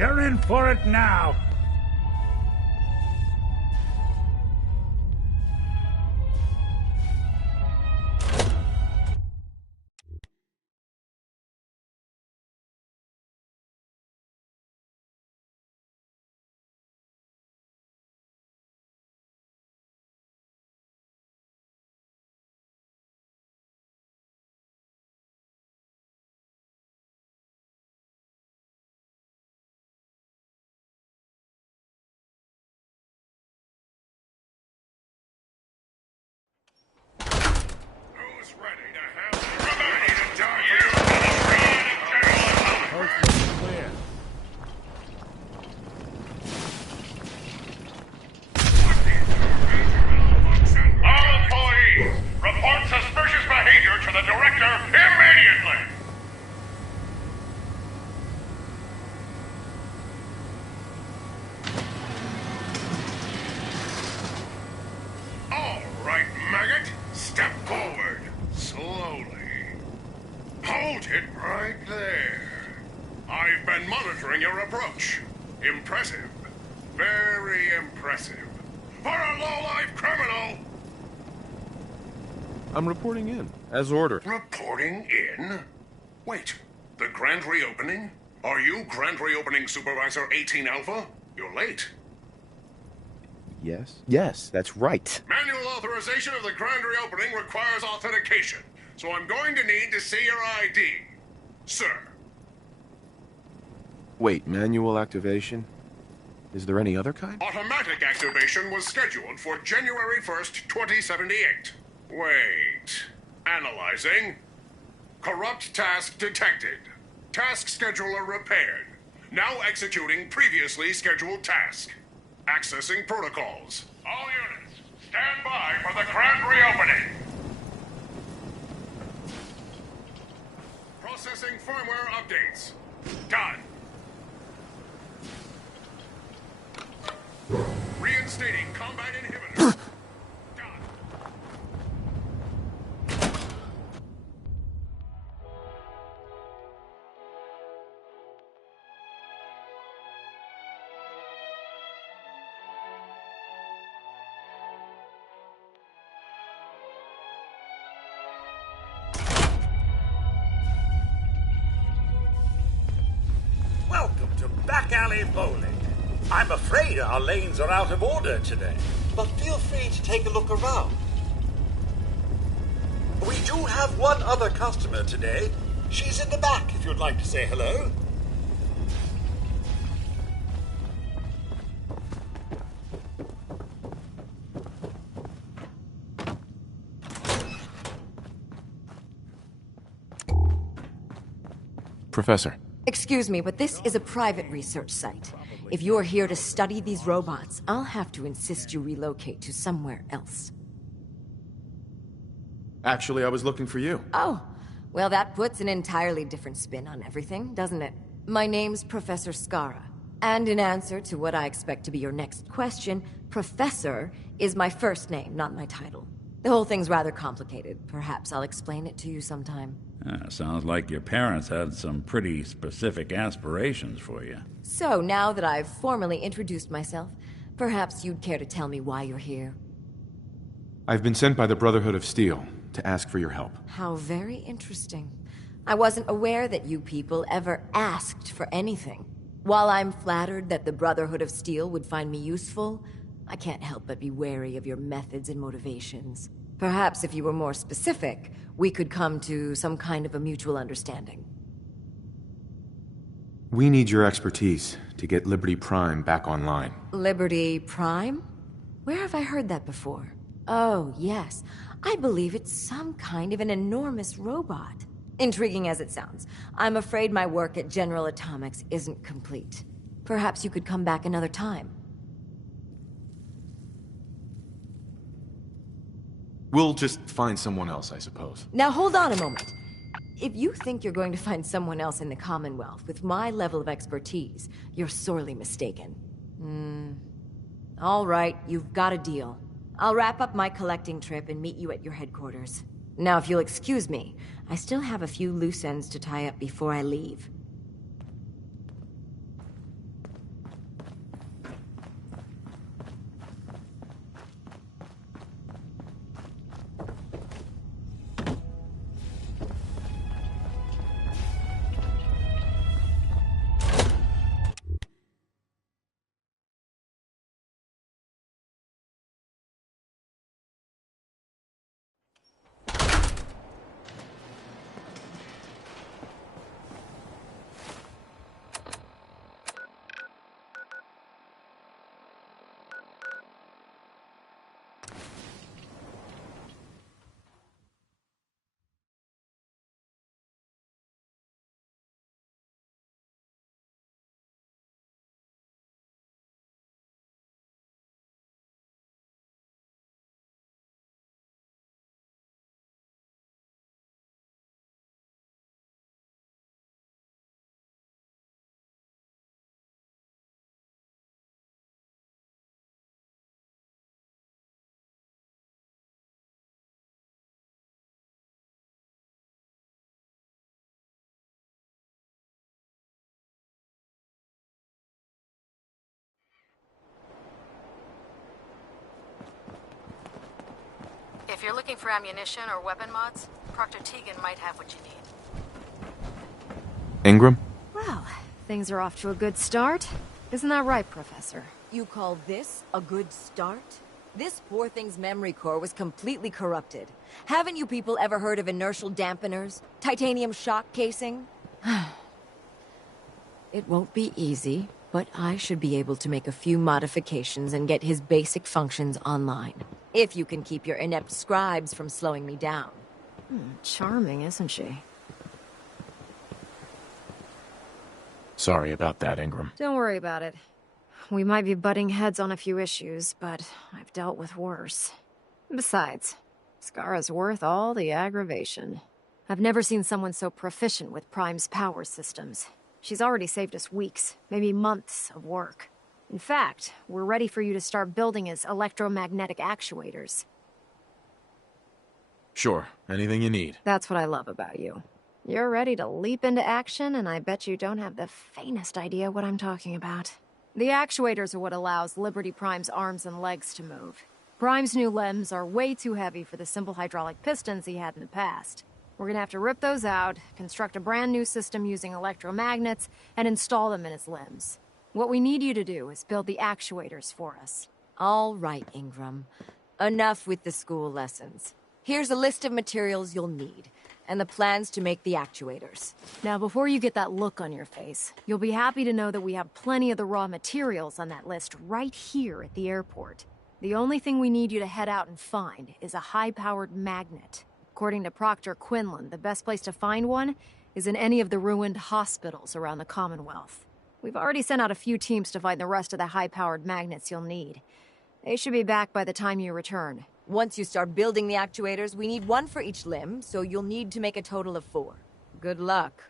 You're in for it now. Ready to have ready to die you. Coast is clear. All employees, report suspicious behavior to the director immediately. All right, maggot, step forward. Slowly. Hold it right there. I've been monitoring your approach. Impressive. Very impressive. For a low-life criminal! I'm reporting in, as ordered. Reporting in? Wait, the grand reopening? Are you Grand Reopening Supervisor 18 Alpha? You're late. Yes? Yes, that's right. Manual authorization of the grand reopening requires authentication, so I'm going to need to see your ID. Sir. Wait, manual activation? Is there any other kind? Automatic activation was scheduled for January 1st, 2078. Wait. Analyzing. Corrupt task detected. Task scheduler repaired. Now executing previously scheduled task. Accessing protocols. All units, stand by for the grand reopening. Processing firmware updates. Done. Reinstating combat inhibitor. Done. Welcome to Back Alley Bowling. I'm afraid our lanes are out of order today. But feel free to take a look around. We do have one other customer today. She's in the back if you'd like to say hello. Professor. Excuse me, but this is a private research site. If you're here to study these robots, I'll have to insist you relocate to somewhere else. Actually, I was looking for you. Oh, well, that puts an entirely different spin on everything, doesn't it? My name's Professor Skara. And in answer to what I expect to be your next question, Professor is my first name, not my title. The whole thing's rather complicated. Perhaps I'll explain it to you sometime. Sounds like your parents had some pretty specific aspirations for you. So, now that I've formally introduced myself, perhaps you'd care to tell me why you're here. I've been sent by the Brotherhood of Steel to ask for your help. How very interesting. I wasn't aware that you people ever asked for anything. While I'm flattered that the Brotherhood of Steel would find me useful, I can't help but be wary of your methods and motivations. Perhaps if you were more specific, we could come to some kind of a mutual understanding. We need your expertise to get Liberty Prime back online. Liberty Prime? Where have I heard that before? Oh, yes. I believe it's some kind of an enormous robot. Intriguing as it sounds, I'm afraid my work at General Atomics isn't complete. Perhaps you could come back another time. We'll just find someone else, I suppose. Now hold on a moment. If you think you're going to find someone else in the Commonwealth with my level of expertise, you're sorely mistaken. All right, you've got a deal. I'll wrap up my collecting trip and meet you at your headquarters. Now, if you'll excuse me, I still have a few loose ends to tie up before I leave. If you're looking for ammunition or weapon mods, Proctor Tegan might have what you need. Ingram? Well, things are off to a good start. Isn't that right, Professor? You call this a good start? This poor thing's memory core was completely corrupted. Haven't you people ever heard of inertial dampeners? Titanium shock casing? It won't be easy, but I should be able to make a few modifications and get his basic functions online. If you can keep your inept scribes from slowing me down. Charming, isn't she? Sorry about that, Ingram. Don't worry about it. We might be butting heads on a few issues, but I've dealt with worse. Besides, Skara's worth all the aggravation. I've never seen someone so proficient with Prime's power systems. She's already saved us weeks, maybe months of work. In fact, we're ready for you to start building his electromagnetic actuators. Sure, anything you need. That's what I love about you. You're ready to leap into action, and I bet you don't have the faintest idea what I'm talking about. The actuators are what allows Liberty Prime's arms and legs to move. Prime's new limbs are way too heavy for the simple hydraulic pistons he had in the past. We're gonna have to rip those out, construct a brand new system using electromagnets, and install them in his limbs. What we need you to do is build the actuators for us. All right, Ingram. Enough with the school lessons. Here's a list of materials you'll need, and the plans to make the actuators. Now, before you get that look on your face, you'll be happy to know that we have plenty of the raw materials on that list right here at the airport. The only thing we need you to head out and find is a high-powered magnet. According to Proctor Quinlan, the best place to find one is in any of the ruined hospitals around the Commonwealth. We've already sent out a few teams to find the rest of the high-powered magnets you'll need. They should be back by the time you return. Once you start building the actuators, we need one for each limb, so you'll need to make a total of 4. Good luck.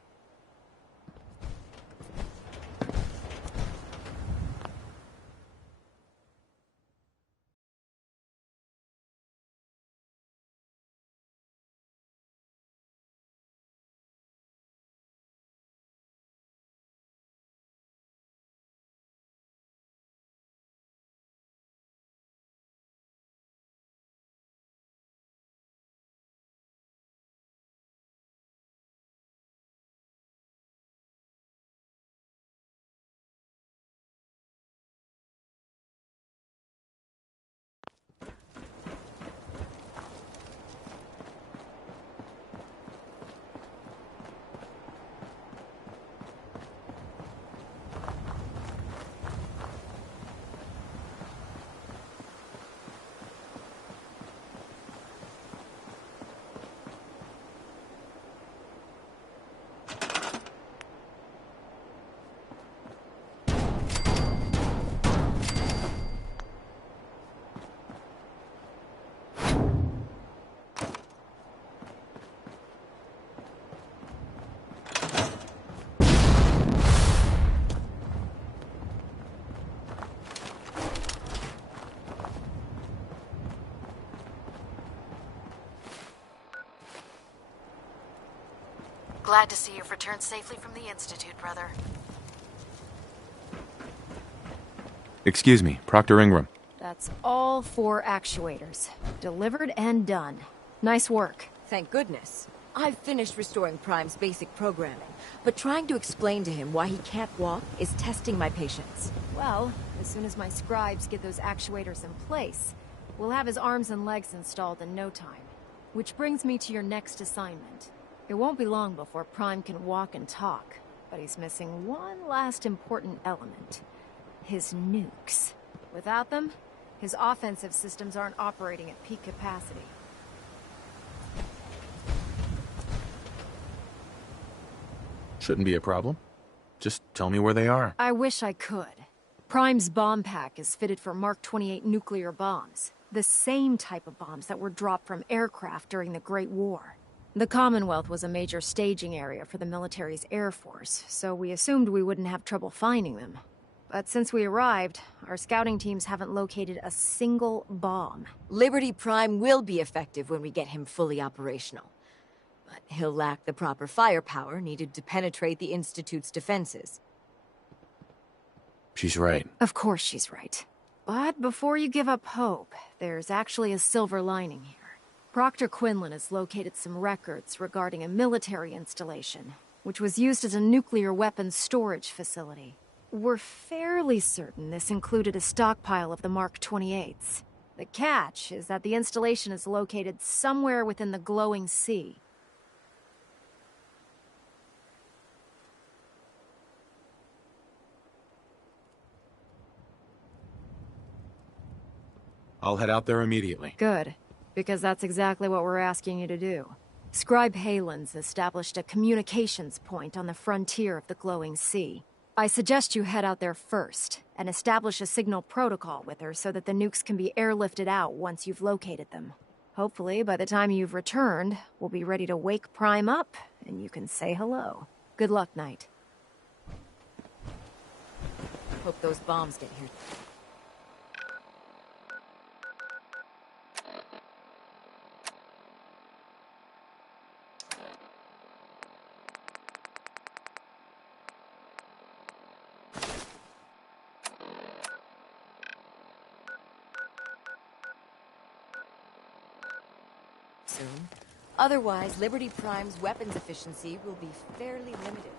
Glad to see you've returned safely from the Institute, brother. Excuse me, Proctor Ingram. That's all 4 actuators. Delivered and done. Nice work. Thank goodness. I've finished restoring Prime's basic programming, but trying to explain to him why he can't walk is testing my patience. Well, as soon as my scribes get those actuators in place, we'll have his arms and legs installed in no time. Which brings me to your next assignment. It won't be long before Prime can walk and talk, but he's missing one last important element. His nukes. Without them, his offensive systems aren't operating at peak capacity. Shouldn't be a problem. Just tell me where they are. I wish I could. Prime's bomb pack is fitted for Mark 28 nuclear bombs. The same type of bombs that were dropped from aircraft during the Great War. The Commonwealth was a major staging area for the military's air force, so we assumed we wouldn't have trouble finding them. But since we arrived, our scouting teams haven't located a single bomb. Liberty Prime will be effective when we get him fully operational. But he'll lack the proper firepower needed to penetrate the Institute's defenses. She's right. Of course she's right. But before you give up hope, there's actually a silver lining here. Proctor Quinlan has located some records regarding a military installation, which was used as a nuclear weapons storage facility. We're fairly certain this included a stockpile of the Mark 28s. The catch is that the installation is located somewhere within the glowing sea. I'll head out there immediately. Good, because that's exactly what we're asking you to do. Scribe Halen's established a communications point on the frontier of the glowing sea. I suggest you head out there first, and establish a signal protocol with her so that the nukes can be airlifted out once you've located them. Hopefully, by the time you've returned, we'll be ready to wake Prime up, and you can say hello. Good luck, Knight. Hope those bombs get here. Soon. Otherwise, Liberty Prime's weapons efficiency will be fairly limited.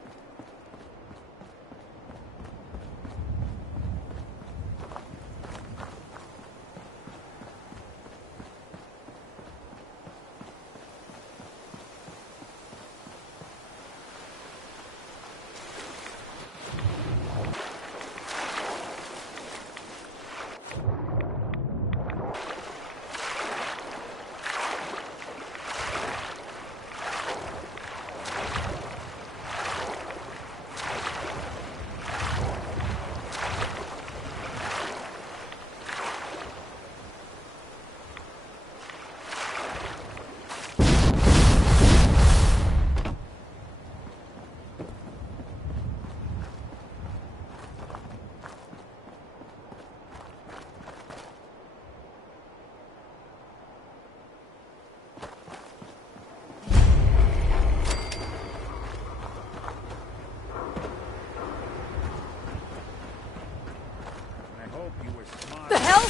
The hell?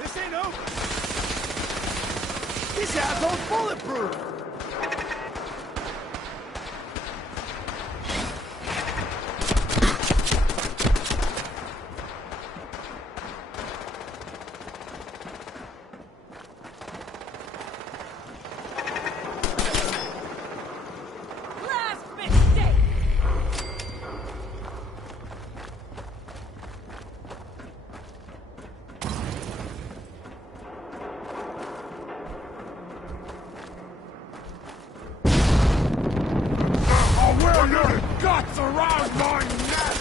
This ain't over. This asshole's bulletproof. Guts around my neck!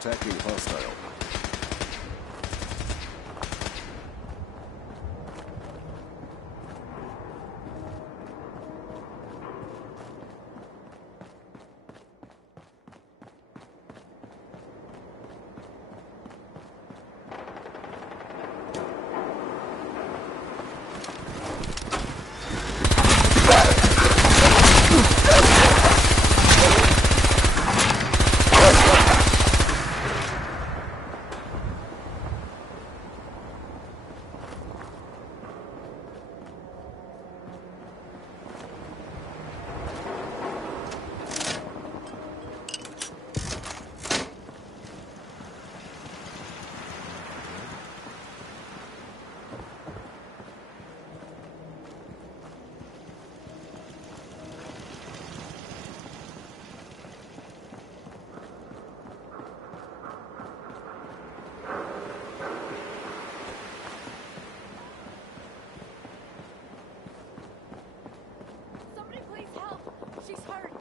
Attacking hostile. Somebody please help! She's hurt!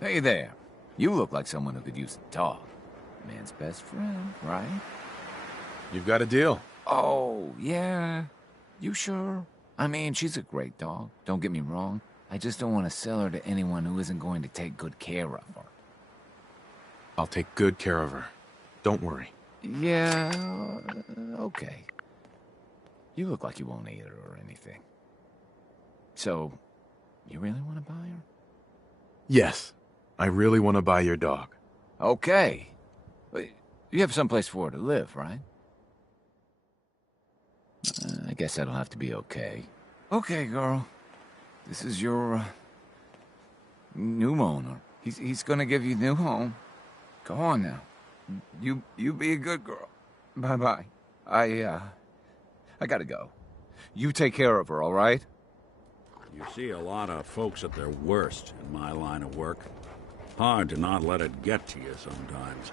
Hey there. You look like someone who could use a dog. Man's best friend, right? You've got a deal. Oh, yeah. You sure? I mean, she's a great dog. Don't get me wrong. I just don't want to sell her to anyone who isn't going to take good care of her. I'll take good care of her. Don't worry. Yeah, okay. You look like you won't eat her or anything. So, you really want to buy her? Yes. I really want to buy your dog. Okay. But you have someplace for her to live, right? I guess that'll have to be okay. Okay, girl. This is your, new owner. He's gonna give you a new home. Go on now. You be a good girl. Bye-bye. I gotta go. You take care of her, all right? You see a lot of folks at their worst in my line of work. Hard to not let it get to you sometimes.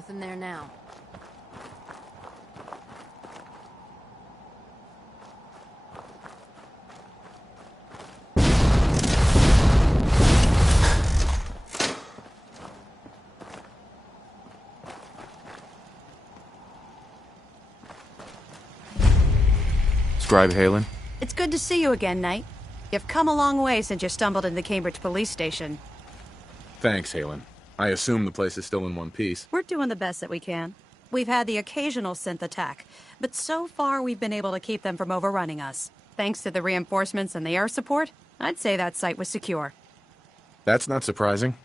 Nothing there now. Scribe Halen? It's good to see you again, Knight. You've come a long way since you stumbled into the Cambridge police station. Thanks, Halen. I assume the place is still in one piece. We're doing the best that we can. We've had the occasional synth attack, but so far we've been able to keep them from overrunning us. Thanks to the reinforcements and the air support, I'd say that site was secure. That's not surprising.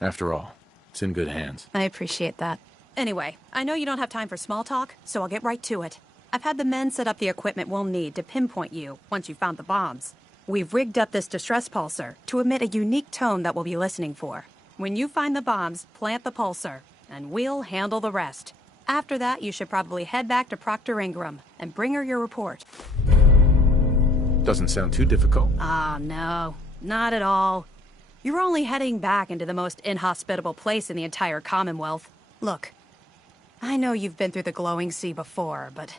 After all, it's in good hands. I appreciate that. Anyway, I know you don't have time for small talk, so I'll get right to it. I've had the men set up the equipment we'll need to pinpoint you once you've found the bombs. We've rigged up this distress pulsar to emit a unique tone that we'll be listening for. When you find the bombs, plant the pulsar, and we'll handle the rest. After that, you should probably head back to Proctor Ingram and bring her your report. Doesn't sound too difficult. Ah, no. Not at all. You're only heading back into the most inhospitable place in the entire Commonwealth. Look, I know you've been through the glowing sea before, but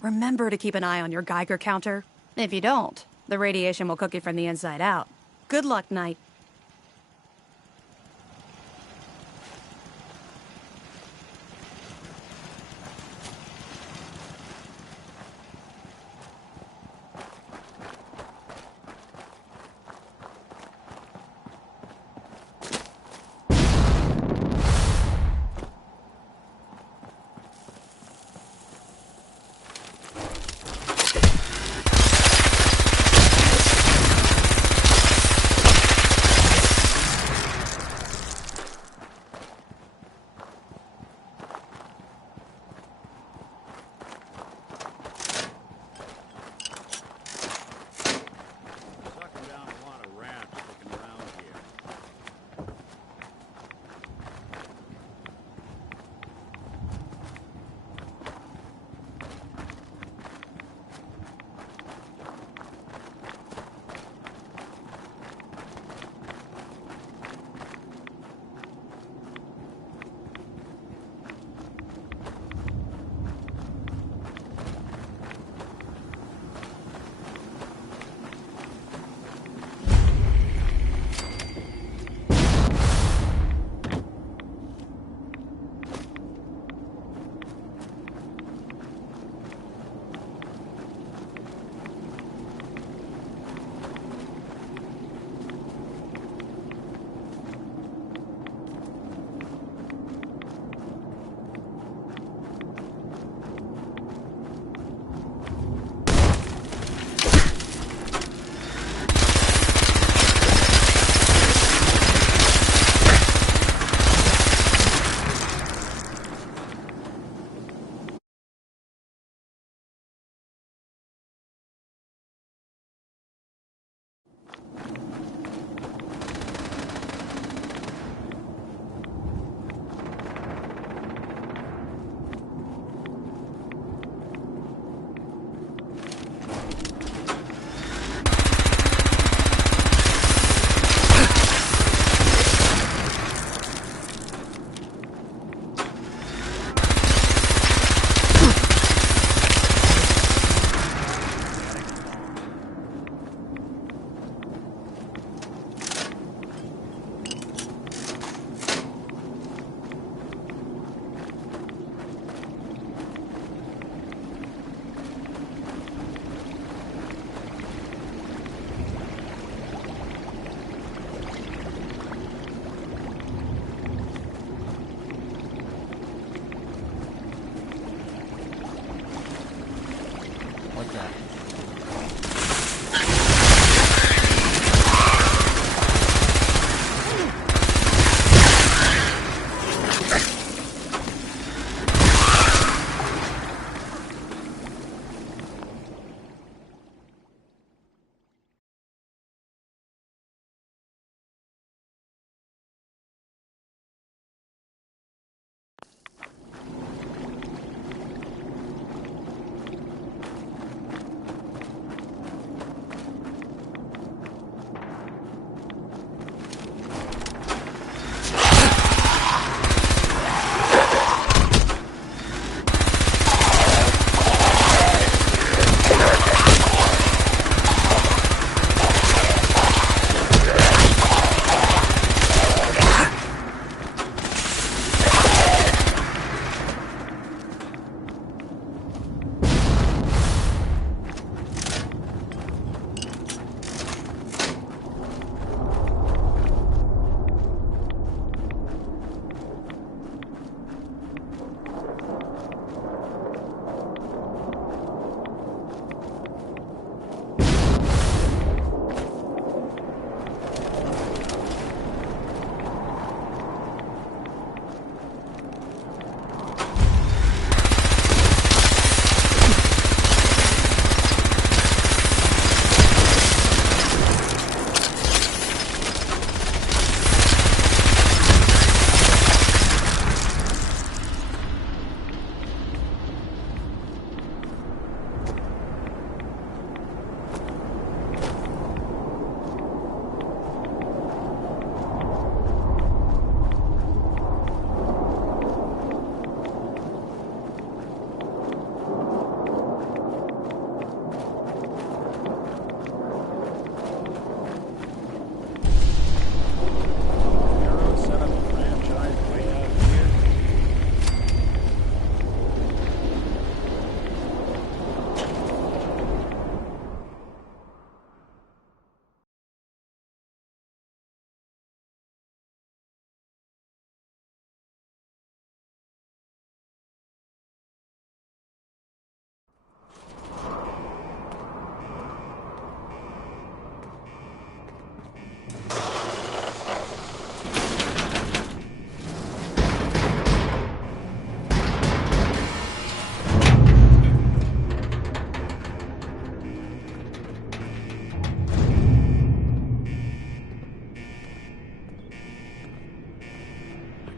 remember to keep an eye on your Geiger counter. If you don't, the radiation will cook you from the inside out. Good luck, Knight.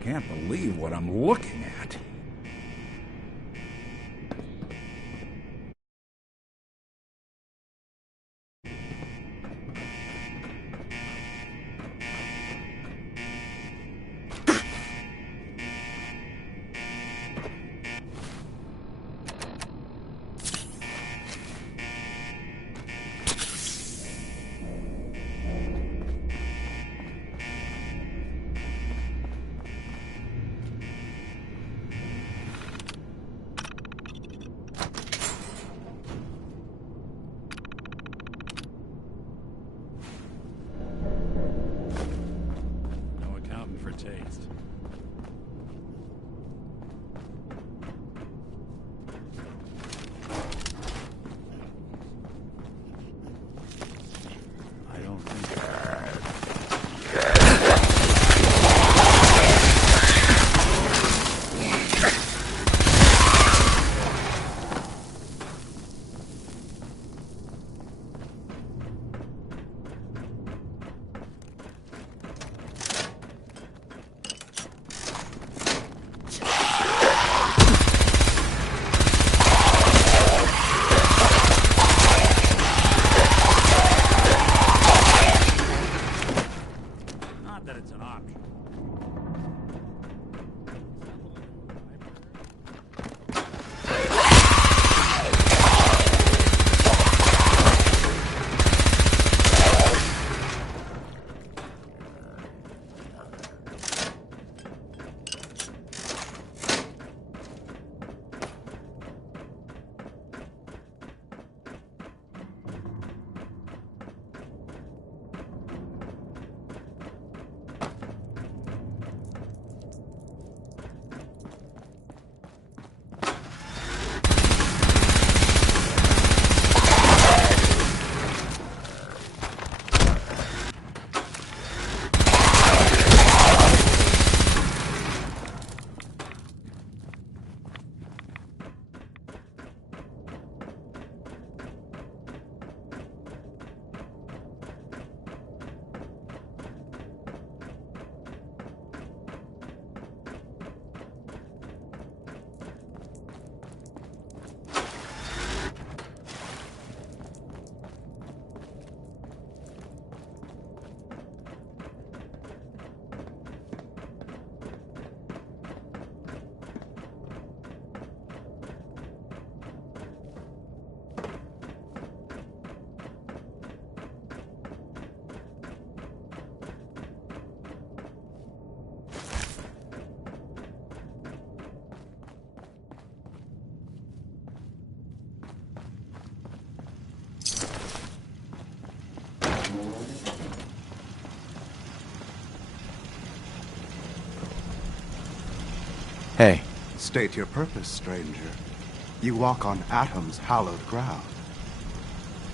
can't believe what I'm looking at. Taste. I don't think that it's an option. Hey. State your purpose, stranger. You walk on Atom's hallowed ground.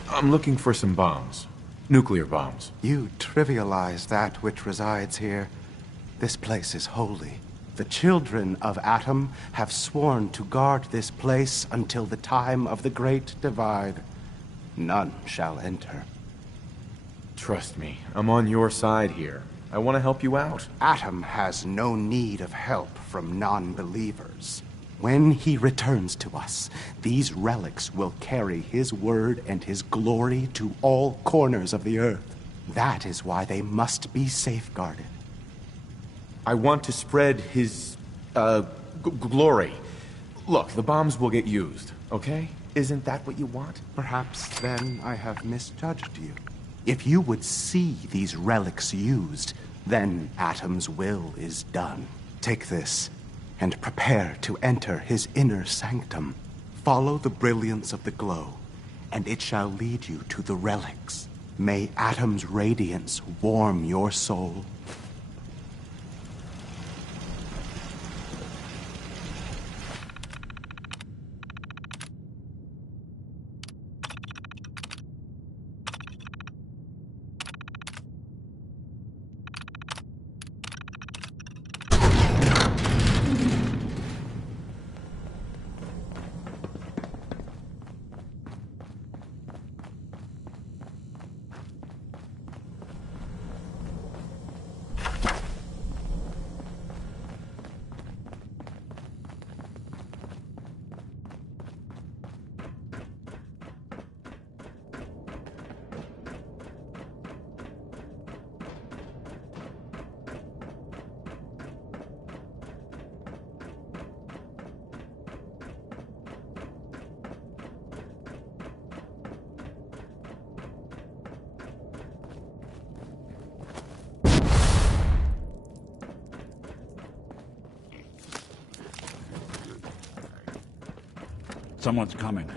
I'm looking for some bombs. Nuclear bombs. You trivialize that which resides here. This place is holy. The children of Atom have sworn to guard this place until the time of the Great Divide. None shall enter. Trust me, I'm on your side here. I want to help you out. Atom has no need of help from non-believers. When he returns to us, these relics will carry his word and his glory to all corners of the earth. That is why they must be safeguarded. I want to spread his, glory. Look, the bombs will get used, okay? Isn't that what you want? Perhaps then I have misjudged you. If you would see these relics used, then Atom's will is done. Take this, and prepare to enter his inner sanctum. Follow the brilliance of the glow, and it shall lead you to the relics. May Atom's radiance warm your soul. Someone's coming.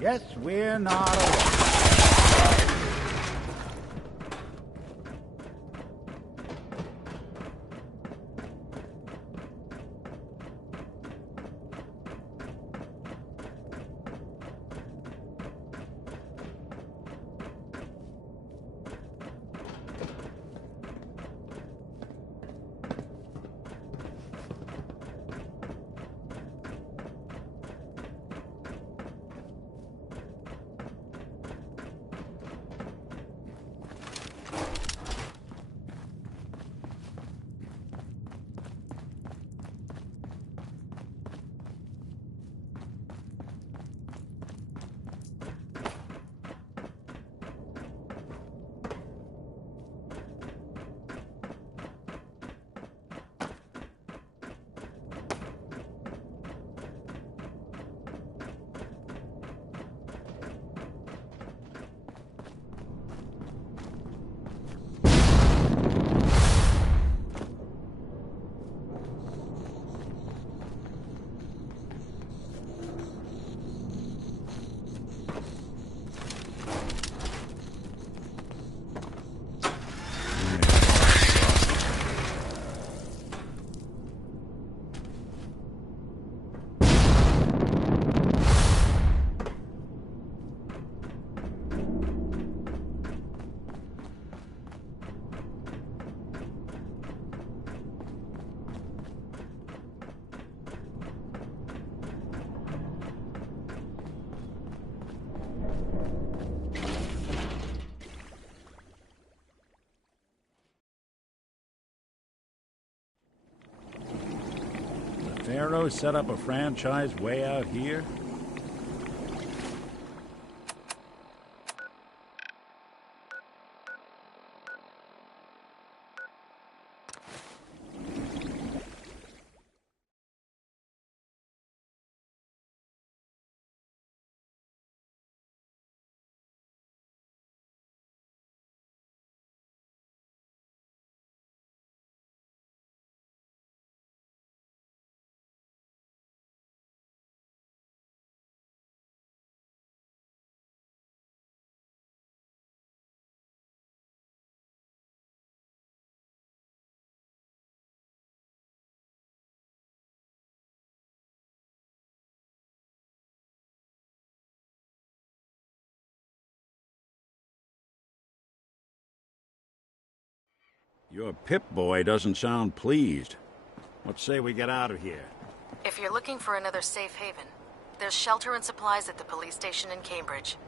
Guess we're not alone. Pharaoh set up a franchise way out here? Your Pip-Boy doesn't sound pleased. What say we get out of here? If you're looking for another safe haven, there's shelter and supplies at the police station in Cambridge.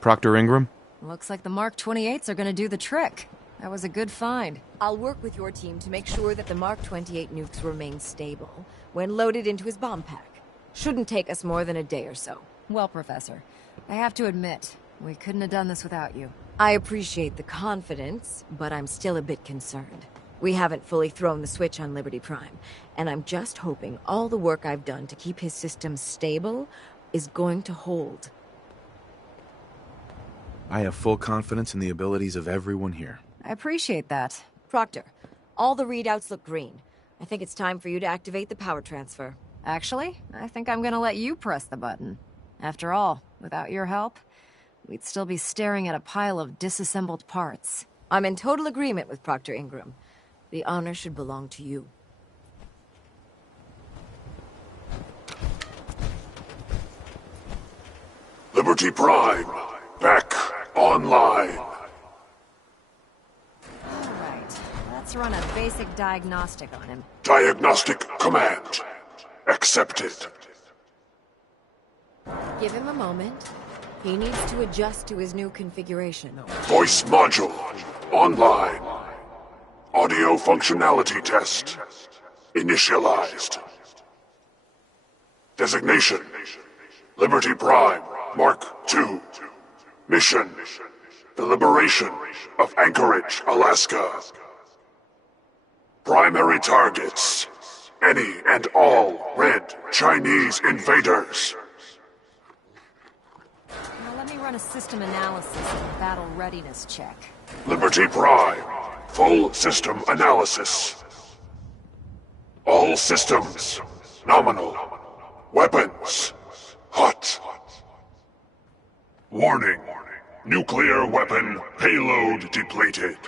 Proctor Ingram? Looks like the Mark 28s are gonna do the trick. That was a good find. I'll work with your team to make sure that the Mark 28 nukes remain stable when loaded into his bomb pack. Shouldn't take us more than a day or so. Well, Professor, I have to admit, we couldn't have done this without you. I appreciate the confidence, but I'm still a bit concerned. We haven't fully thrown the switch on Liberty Prime, and I'm just hoping all the work I've done to keep his systems stable is going to hold. I have full confidence in the abilities of everyone here. I appreciate that. Proctor, all the readouts look green. I think it's time for you to activate the power transfer. Actually, I think I'm gonna let you press the button. After all, without your help, we'd still be staring at a pile of disassembled parts. I'm in total agreement with Proctor Ingram. The honor should belong to you. Liberty Prime, back online. Alright, let's run a basic diagnostic on him. Diagnostic command accepted. Give him a moment. He needs to adjust to his new configuration. Voice module online. Audio functionality test initialized. Designation: Liberty Prime Mark II. Mission: the liberation of Anchorage, Alaska. Primary targets: any and all red Chinese invaders. Now let me run a system analysis and battle readiness check. Liberty Prime. Full system analysis. All systems. Nominal. Weapons. Hot. Warning. Nuclear weapon payload depleted.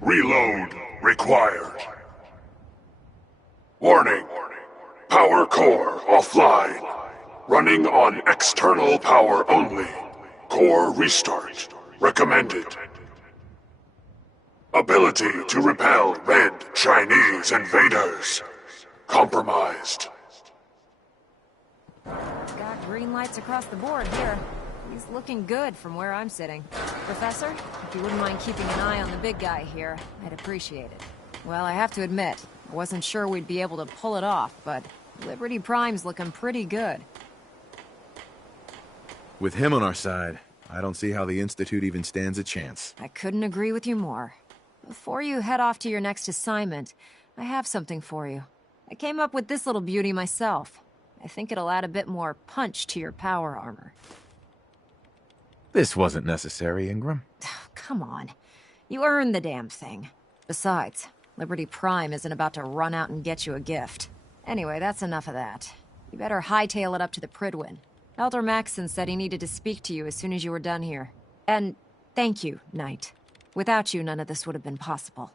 Reload required. Warning. Power core offline. Running on external power only. Core restart recommended. Ability to repel red Chinese invaders. Compromised. Got green lights across the board here. He's looking good from where I'm sitting. Professor, if you wouldn't mind keeping an eye on the big guy here, I'd appreciate it. Well, I have to admit, I wasn't sure we'd be able to pull it off, but Liberty Prime's looking pretty good. With him on our side, I don't see how the Institute even stands a chance. I couldn't agree with you more. Before you head off to your next assignment, I have something for you. I came up with this little beauty myself. I think it'll add a bit more punch to your power armor. This wasn't necessary, Ingram. Come on. You earned the damn thing. Besides, Liberty Prime isn't about to run out and get you a gift. Anyway, that's enough of that. You better hightail it up to the Pridwin. Elder Maxson said he needed to speak to you as soon as you were done here. And thank you, Knight. Without you, none of this would have been possible.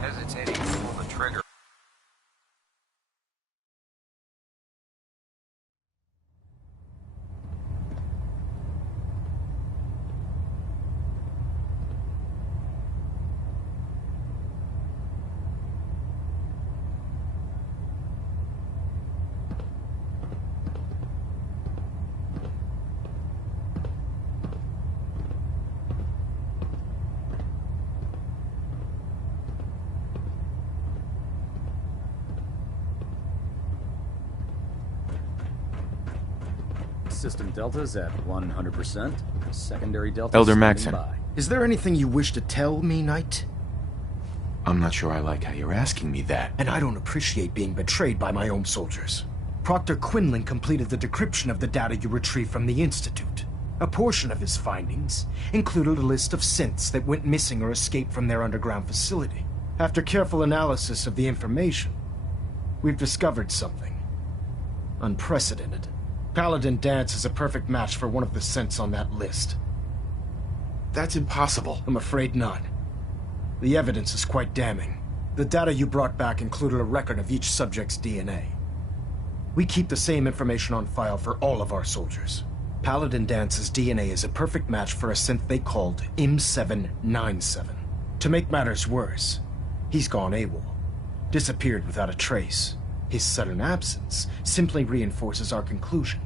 Hesitating to pull the trigger. System Delta's at 100%. Secondary Delta Elder standing Maxson. by. Is there anything you wish to tell me, Knight? I'm not sure I like how you're asking me that. And I don't appreciate being betrayed by my own soldiers. Proctor Quinlan completed the decryption of the data you retrieved from the Institute. A portion of his findings included a list of synths that went missing or escaped from their underground facility. After careful analysis of the information, we've discovered something unprecedented. Paladin Dance is a perfect match for one of the synths on that list. That's impossible. I'm afraid not. The evidence is quite damning. The data you brought back included a record of each subject's DNA. We keep the same information on file for all of our soldiers. Paladin Dance's DNA is a perfect match for a synth they called M797. To make matters worse, he's gone AWOL. Disappeared without a trace. His sudden absence simply reinforces our conclusion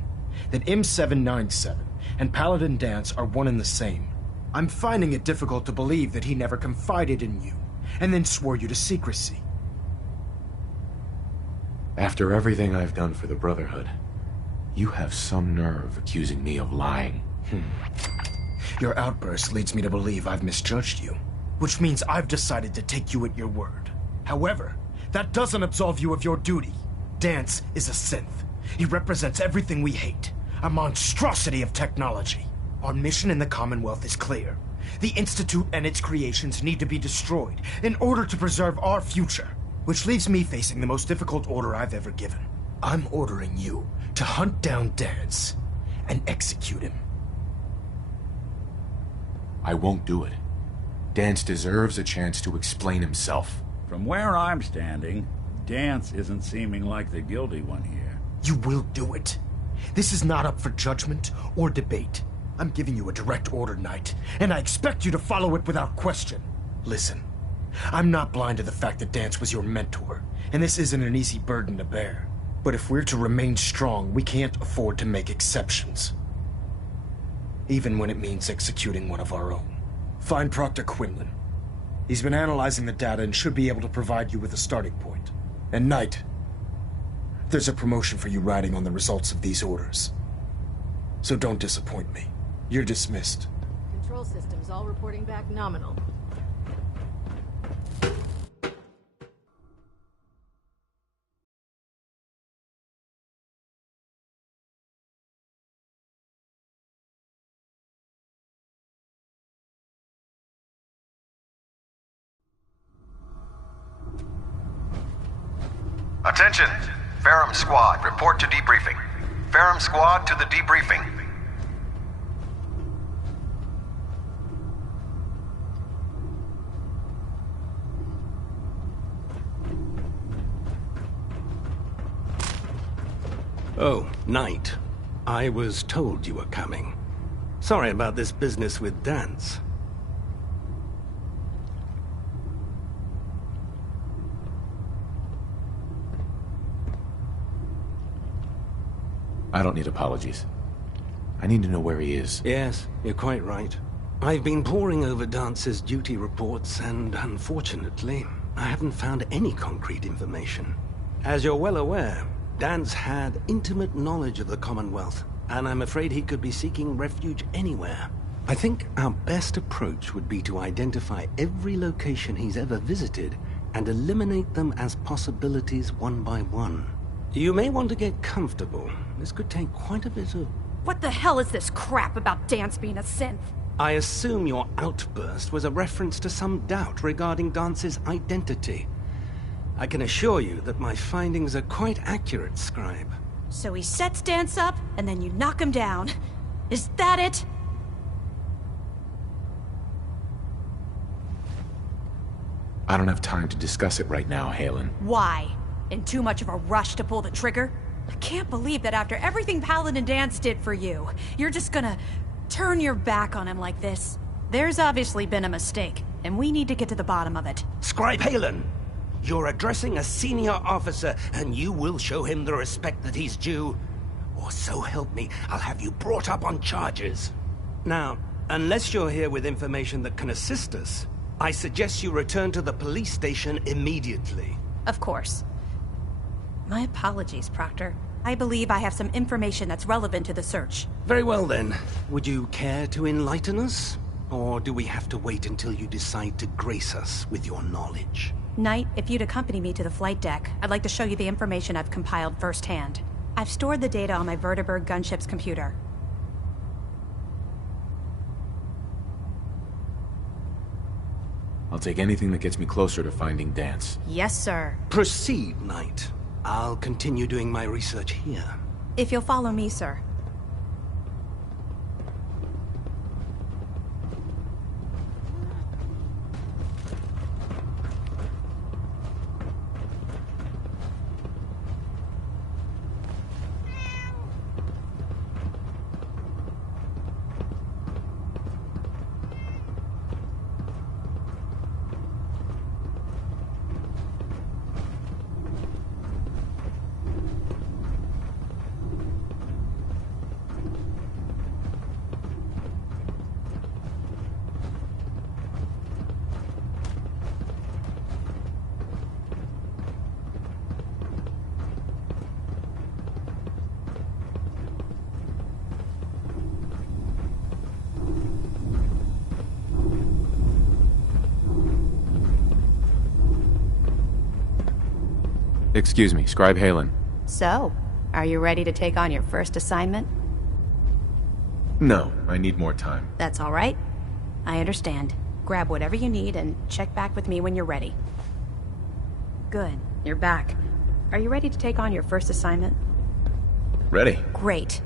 that M797 and Paladin Dance are one and the same. I'm finding it difficult to believe that he never confided in you, and then swore you to secrecy. After everything I've done for the Brotherhood, you have some nerve accusing me of lying. Your outburst leads me to believe I've misjudged you, which means I've decided to take you at your word. However, that doesn't absolve you of your duty. Dance is a synth. He represents everything we hate, a monstrosity of technology. Our mission in the Commonwealth is clear. The Institute and its creations need to be destroyed in order to preserve our future, which leaves me facing the most difficult order I've ever given. I'm ordering you to hunt down Dance and execute him. I won't do it. Dance deserves a chance to explain himself. From where I'm standing, Dance isn't seeming like the guilty one here. You will do it. This is not up for judgment or debate. I'm giving you a direct order, Knight, and I expect you to follow it without question. Listen, I'm not blind to the fact that Dance was your mentor, and this isn't an easy burden to bear. But if we're to remain strong, we can't afford to make exceptions. Even when it means executing one of our own. Find Proctor Quinlan. He's been analyzing the data and should be able to provide you with a starting point. And Knight, there's a promotion for you riding on the results of these orders. So don't disappoint me. You're dismissed. Control systems all reporting back nominal. Attention! Ferrum Squad, report to debriefing. Ferrum Squad to the debriefing. Oh, Knight. I was told you were coming. Sorry about this business with Dance. I don't need apologies. I need to know where he is. Yes, you're quite right. I've been poring over Dance's duty reports, and unfortunately, I haven't found any concrete information. As you're well aware, Dance had intimate knowledge of the Commonwealth, and I'm afraid he could be seeking refuge anywhere. I think our best approach would be to identify every location he's ever visited and eliminate them as possibilities one by one. You may want to get comfortable. This could take quite a bit of... What the hell is this crap about Dance being a synth? I assume your outburst was a reference to some doubt regarding Dance's identity. I can assure you that my findings are quite accurate, Scribe. So he sets Dance up, and then you knock him down. Is that it? I don't have time to discuss it right now, Halen. Why? In too much of a rush to pull the trigger? I can't believe that after everything Paladin Dance did for you, you're just gonna turn your back on him like this. There's obviously been a mistake, and we need to get to the bottom of it. Scribe Halen! You're addressing a senior officer, and you will show him the respect that he's due. Or so help me, I'll have you brought up on charges. Now, unless you're here with information that can assist us, I suggest you return to the police station immediately. Of course. My apologies, Proctor. I believe I have some information that's relevant to the search. Very well then. Would you care to enlighten us? Or do we have to wait until you decide to grace us with your knowledge? Knight, if you'd accompany me to the flight deck, I'd like to show you the information I've compiled firsthand. I've stored the data on my Vertibird gunship's computer. I'll take anything that gets me closer to finding Dance. Yes, sir. Proceed, Knight. I'll continue doing my research here. If you'll follow me, sir. Excuse me, Scribe Halen. So, are you ready to take on your first assignment? No, I need more time. That's all right. I understand. Grab whatever you need and check back with me when you're ready. Good, you're back. Are you ready to take on your first assignment? Ready. Great.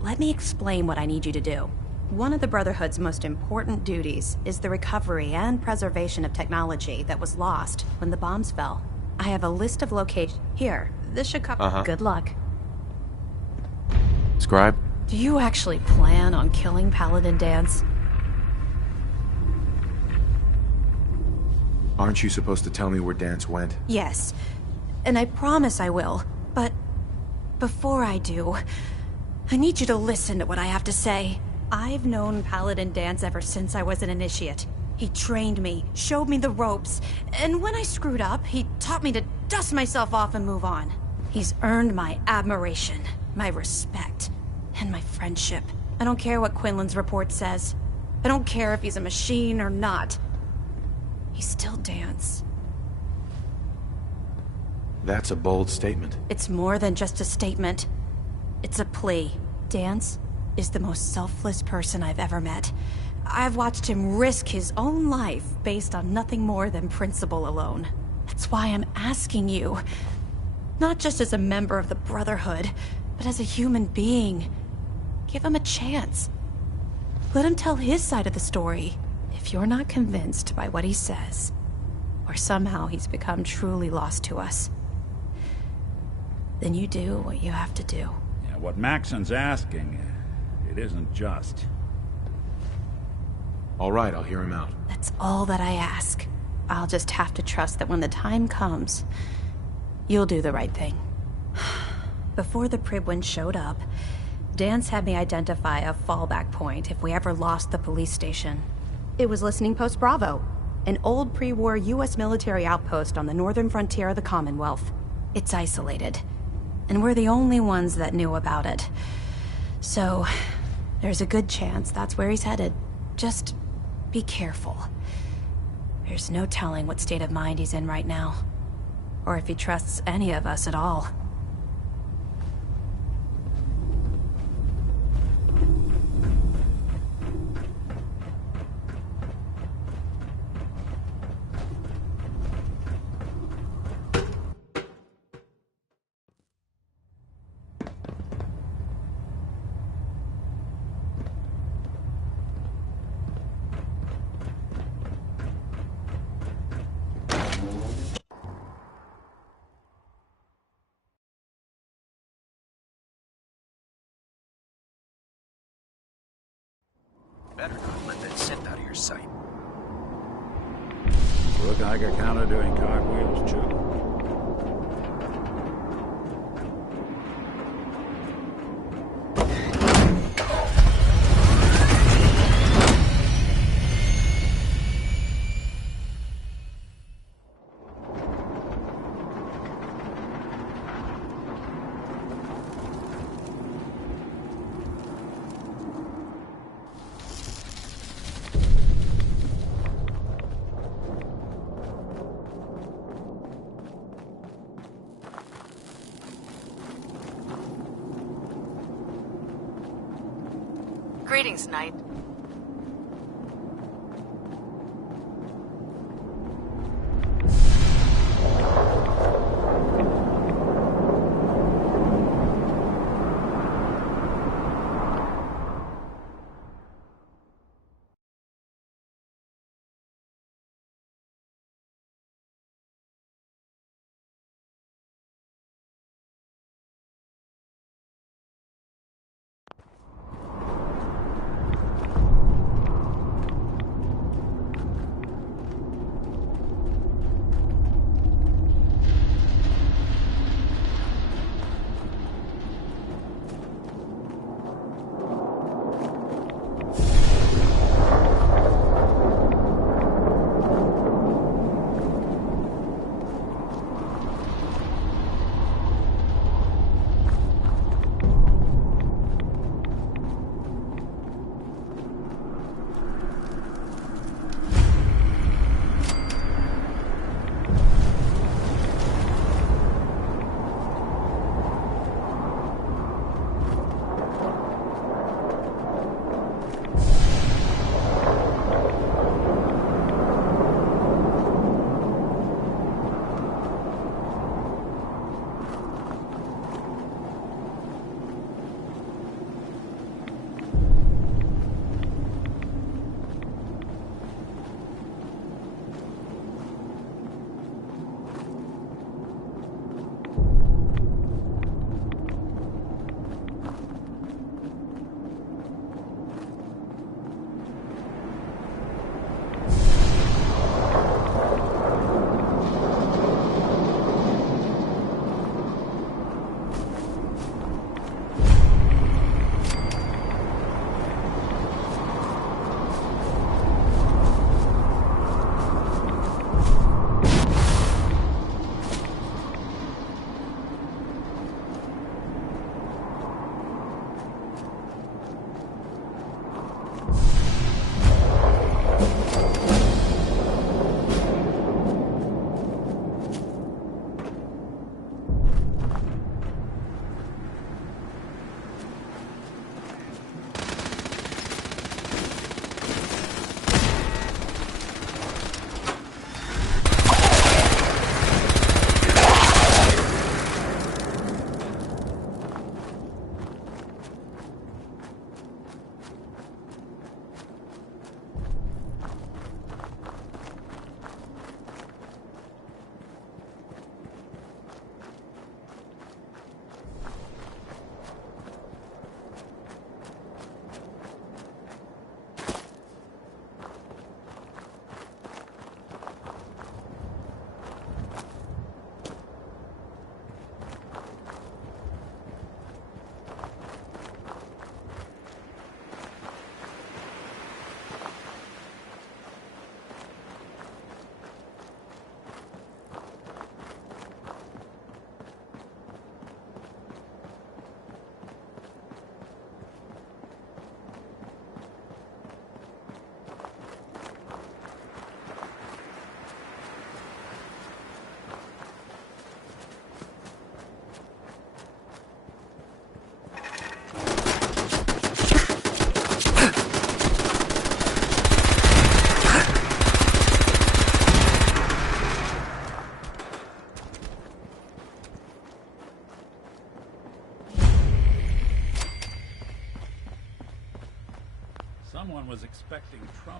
Let me explain what I need you to do. One of the Brotherhood's most important duties is the recovery and preservation of technology that was lost when the bombs fell. I have a list of locations. Here, this should cover. Good luck. Scribe? Do you actually plan on killing Paladin Dance? Aren't you supposed to tell me where Dance went? Yes, and I promise I will. But before I do, I need you to listen to what I have to say. I've known Paladin Dance ever since I was an initiate. He trained me, showed me the ropes, and when I screwed up, he taught me to dust myself off and move on. He's earned my admiration, my respect, and my friendship. I don't care what Quinlan's report says. I don't care if he's a machine or not. He's still Dance. That's a bold statement. It's more than just a statement. It's a plea. Dance is the most selfless person I've ever met. I've watched him risk his own life based on nothing more than principle alone. That's why I'm asking you, not just as a member of the Brotherhood, but as a human being. Give him a chance. Let him tell his side of the story. If you're not convinced by what he says, or somehow he's become truly lost to us, then you do what you have to do. Yeah, what Maxon's asking, it isn't just. All right, I'll hear him out. That's all that I ask. I'll just have to trust that when the time comes, you'll do the right thing. Before the Pribwin showed up, Dance had me identify a fallback point if we ever lost the police station. It was Listening Post Bravo, an old pre-war US military outpost on the northern frontier of the Commonwealth. It's isolated, and we're the only ones that knew about it. So, there's a good chance that's where he's headed. Just be careful. There's no telling what state of mind he's in right now, or if he trusts any of us at all. Better not let that scent out of your sight. Look like a counter doing cartwheels, too. Greetings, Knight.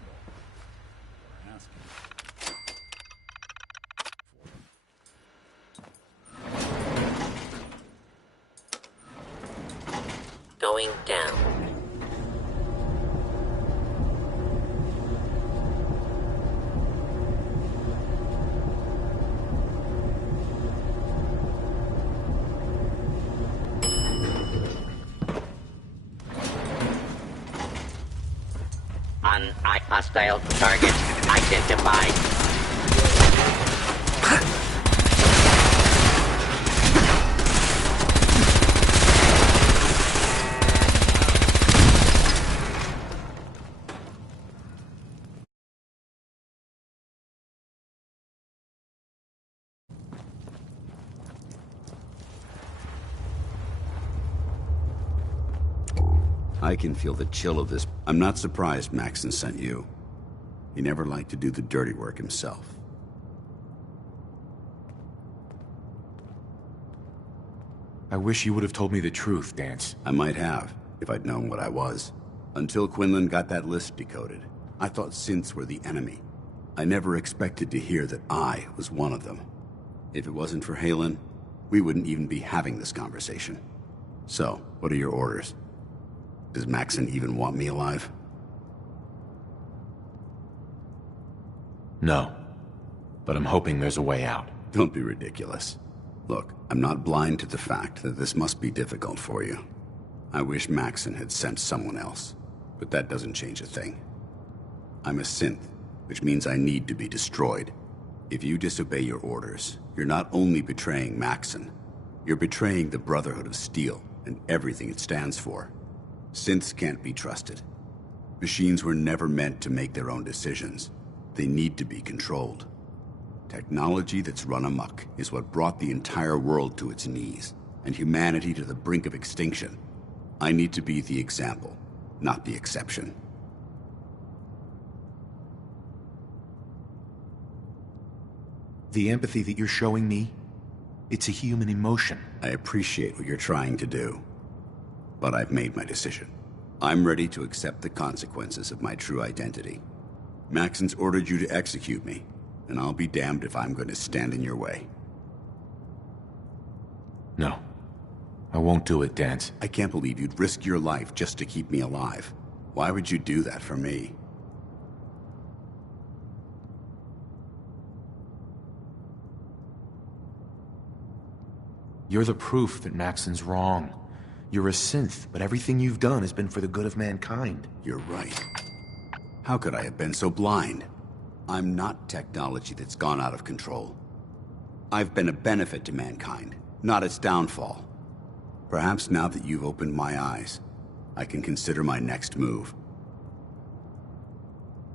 trouble. We're asking. Going down. Hostile target identified. I can feel the chill of this. I'm not surprised Maxon sent you. He never liked to do the dirty work himself. I wish you would have told me the truth, Dance. I might have, if I'd known what I was. Until Quinlan got that list decoded, I thought synths were the enemy. I never expected to hear that I was one of them. If it wasn't for Halen, we wouldn't even be having this conversation. So, what are your orders? Does Maxon even want me alive? No. But I'm hoping there's a way out. Don't be ridiculous. Look, I'm not blind to the fact that this must be difficult for you. I wish Maxon had sent someone else, but that doesn't change a thing. I'm a synth, which means I need to be destroyed. If you disobey your orders, you're not only betraying Maxon, you're betraying the Brotherhood of Steel and everything it stands for. Synths can't be trusted. Machines were never meant to make their own decisions. They need to be controlled. Technology that's run amok is what brought the entire world to its knees, and humanity to the brink of extinction. I need to be the example, not the exception. The empathy that you're showing me, it's a human emotion. I appreciate what you're trying to do, but I've made my decision. I'm ready to accept the consequences of my true identity. Maxon's ordered you to execute me, and I'll be damned if I'm going to stand in your way. No. I won't do it, Dance. I can't believe you'd risk your life just to keep me alive. Why would you do that for me? You're the proof that Maxon's wrong. You're a synth, but everything you've done has been for the good of mankind. You're right. How could I have been so blind? I'm not technology that's gone out of control. I've been a benefit to mankind, not its downfall. Perhaps now that you've opened my eyes, I can consider my next move.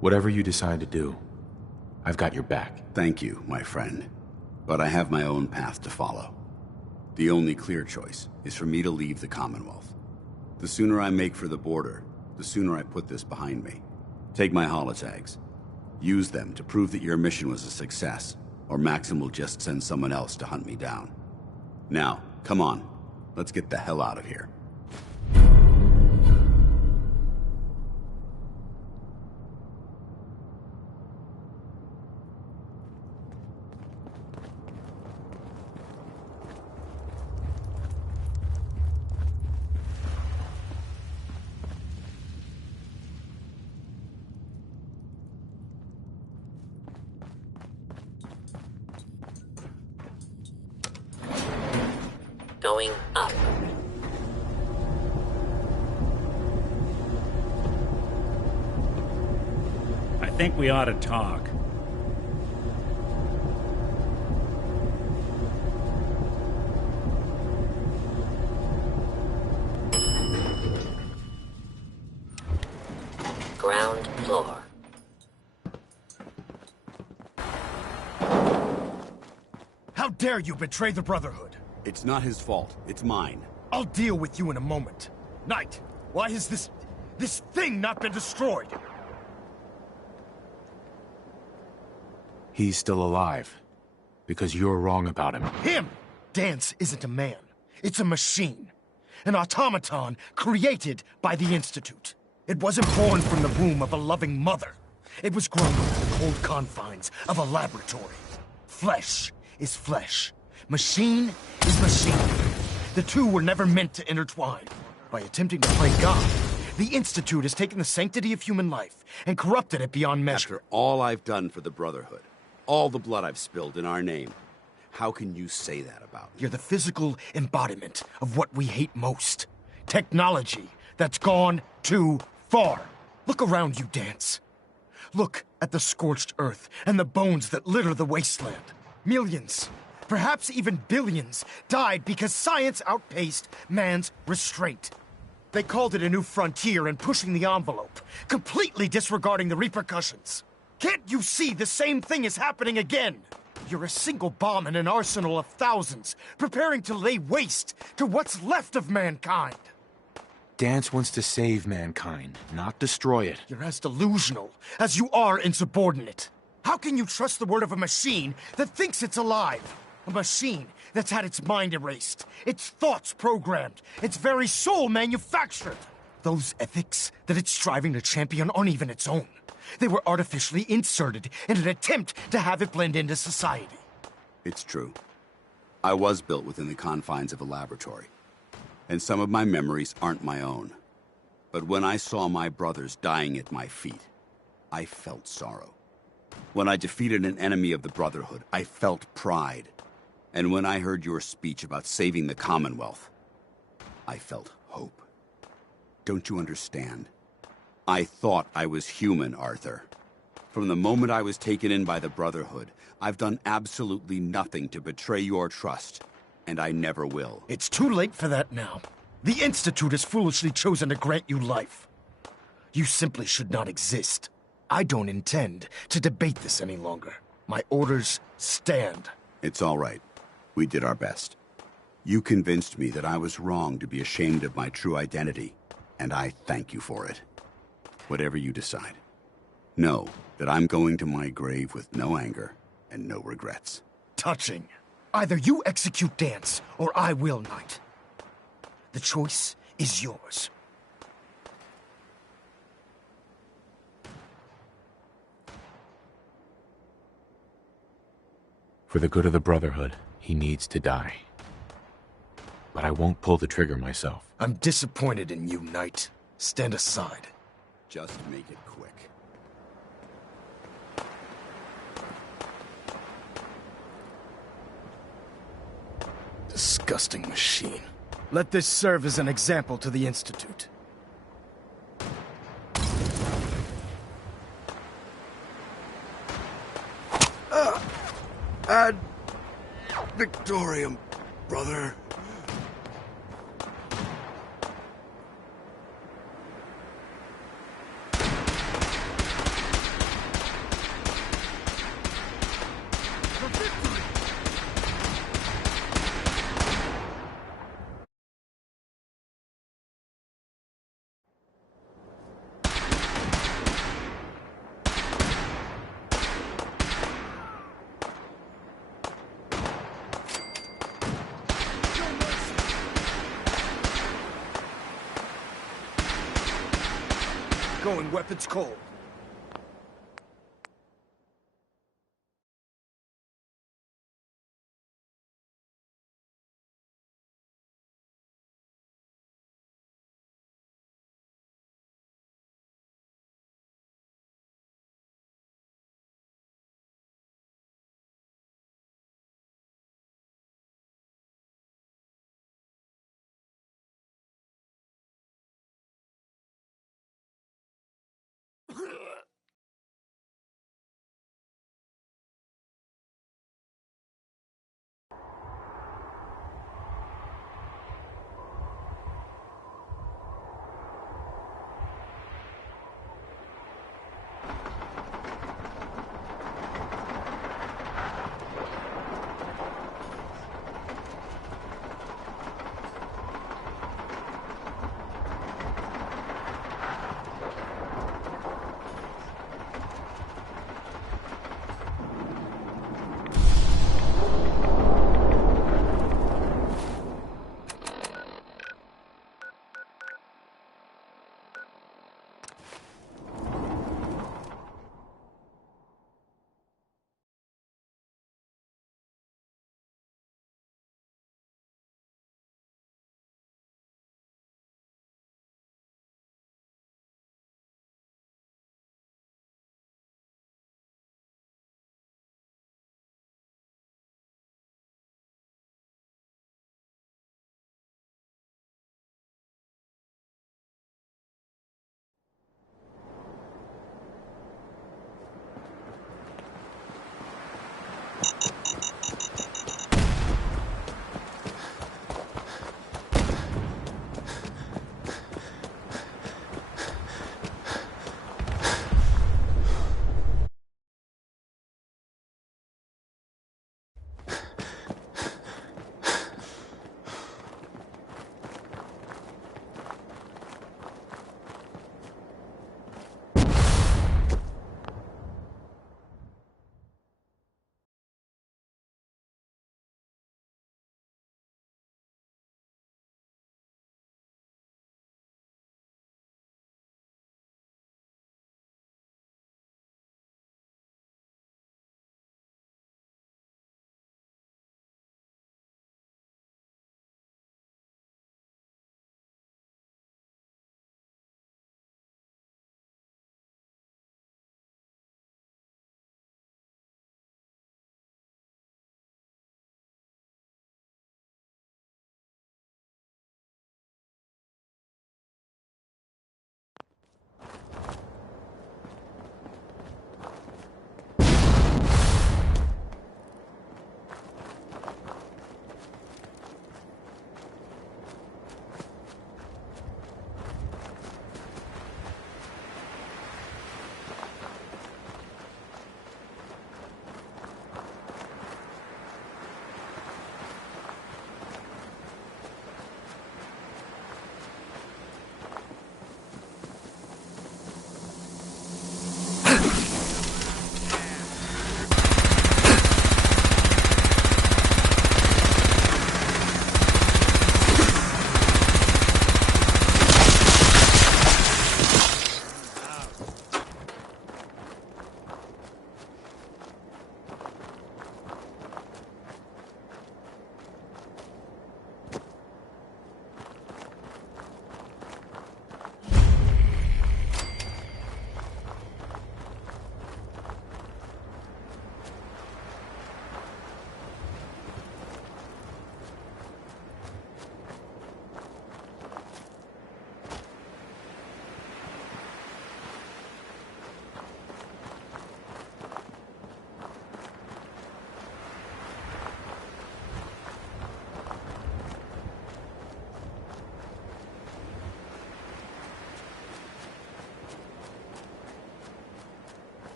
Whatever you decide to do, I've got your back. Thank you, my friend. But I have my own path to follow. The only clear choice is for me to leave the Commonwealth. The sooner I make for the border, the sooner I put this behind me. Take my holotags. Use them to prove that your mission was a success, or Maxon will just send someone else to hunt me down. Now, come on. Let's get the hell out of here. Going up. I think we ought to talk. Ground floor. How dare you betray the Brotherhood? It's not his fault. It's mine. I'll deal with you in a moment. Knight, why has this thing not been destroyed? He's still alive. Because you're wrong about him. Him! Dance isn't a man. It's a machine. An automaton created by the Institute. It wasn't born from the womb of a loving mother. It was grown in the cold confines of a laboratory. Flesh is flesh. Machine is machine. The two were never meant to intertwine. By attempting to play God, the Institute has taken the sanctity of human life and corrupted it beyond measure. After all I've done for the Brotherhood, all the blood I've spilled in our name, how can you say that about me? You're the physical embodiment of what we hate most. Technology that's gone too far. Look around you, Dance. Look at the scorched earth and the bones that litter the wasteland. Millions, perhaps even billions, died because science outpaced man's restraint. They called it a new frontier and pushing the envelope, completely disregarding the repercussions. Can't you see the same thing is happening again? You're a single bomb in an arsenal of thousands, preparing to lay waste to what's left of mankind. Dance wants to save mankind, not destroy it. You're as delusional as you are insubordinate. How can you trust the word of a machine that thinks it's alive? A machine that's had its mind erased, its thoughts programmed, its very soul manufactured. Those ethics that it's striving to champion aren't even its own. They were artificially inserted in an attempt to have it blend into society. It's true. I was built within the confines of a laboratory, and some of my memories aren't my own. But when I saw my brothers dying at my feet, I felt sorrow. When I defeated an enemy of the Brotherhood, I felt pride. And when I heard your speech about saving the Commonwealth, I felt hope. Don't you understand? I thought I was human, Arthur. From the moment I was taken in by the Brotherhood, I've done absolutely nothing to betray your trust, and I never will. It's too late for that now. The Institute has foolishly chosen to grant you life. You simply should not exist. I don't intend to debate this any longer. My orders stand. It's all right. We did our best. You convinced me that I was wrong to be ashamed of my true identity, and I thank you for it. Whatever you decide, know that I'm going to my grave with no anger and no regrets. Touching. Either you execute Dance, or I will, Knight. The choice is yours. For the good of the Brotherhood, he needs to die. But I won't pull the trigger myself. I'm disappointed in you, Knight. Stand aside. Just make it quick. Disgusting machine. Let this serve as an example to the Institute. Ad Victorium, brother. Going weapons cold.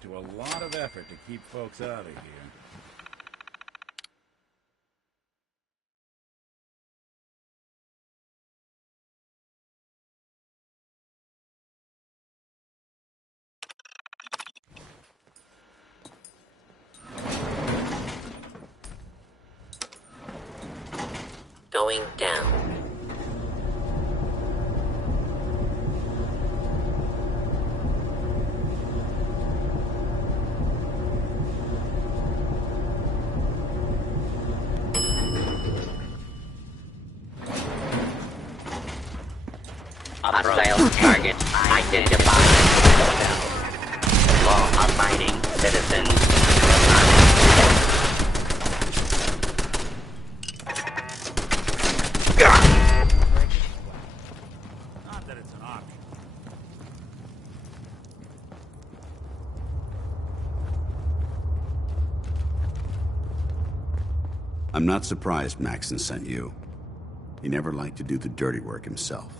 went to a lot of effort to keep folks out of here. Going down. Hostile target identified. Law-abiding citizens. Not that it's an option. I'm not surprised Maxon sent you. He never liked to do the dirty work himself.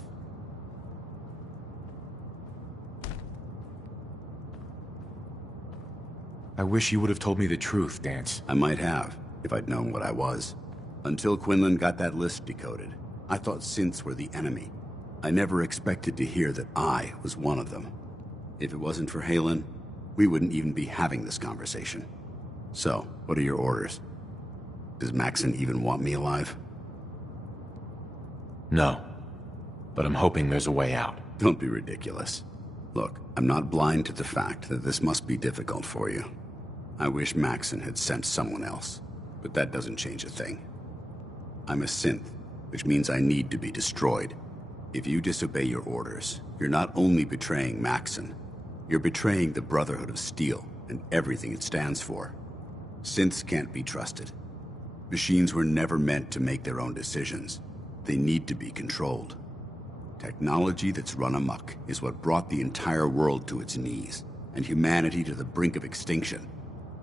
I wish you would have told me the truth, Dance. I might have, if I'd known what I was. Until Quinlan got that list decoded, I thought synths were the enemy. I never expected to hear that I was one of them. If it wasn't for Halen, we wouldn't even be having this conversation. So, what are your orders? Does Maxon even want me alive? No. But I'm hoping there's a way out. Don't be ridiculous. Look, I'm not blind to the fact that this must be difficult for you. I wish Maxon had sent someone else, but that doesn't change a thing. I'm a synth, which means I need to be destroyed. If you disobey your orders, you're not only betraying Maxon, you're betraying the Brotherhood of Steel and everything it stands for. Synths can't be trusted. Machines were never meant to make their own decisions. They need to be controlled. Technology that's run amok is what brought the entire world to its knees, and humanity to the brink of extinction.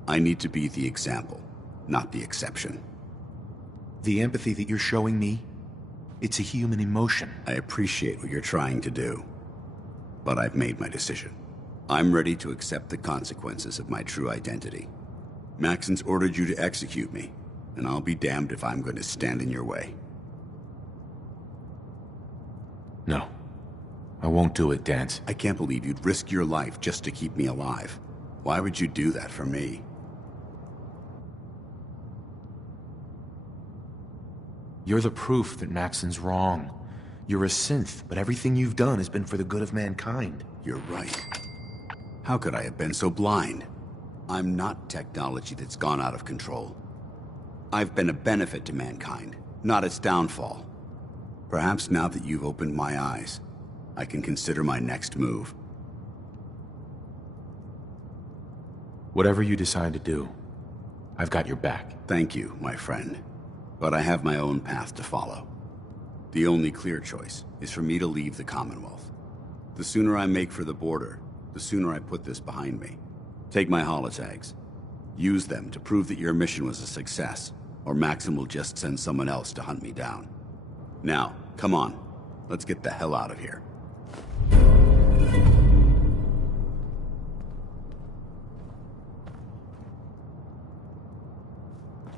I need to be the example, not the exception. The empathy that you're showing me, it's a human emotion. I appreciate what you're trying to do, but I've made my decision. I'm ready to accept the consequences of my true identity. Maxon's ordered you to execute me, and I'll be damned if I'm going to stand in your way. No. I won't do it, Dance. I can't believe you'd risk your life just to keep me alive. Why would you do that for me? You're the proof that Maxon's wrong. You're a synth, but everything you've done has been for the good of mankind. You're right. How could I have been so blind? I'm not technology that's gone out of control. I've been a benefit to mankind, not its downfall. Perhaps now that you've opened my eyes, I can consider my next move. Whatever you decide to do, I've got your back. Thank you, my friend. But I have my own path to follow. The only clear choice is for me to leave the Commonwealth. The sooner I make for the border, the sooner I put this behind me. Take my holotags. Use them to prove that your mission was a success, or Maxim will just send someone else to hunt me down. Now, come on. Let's get the hell out of here.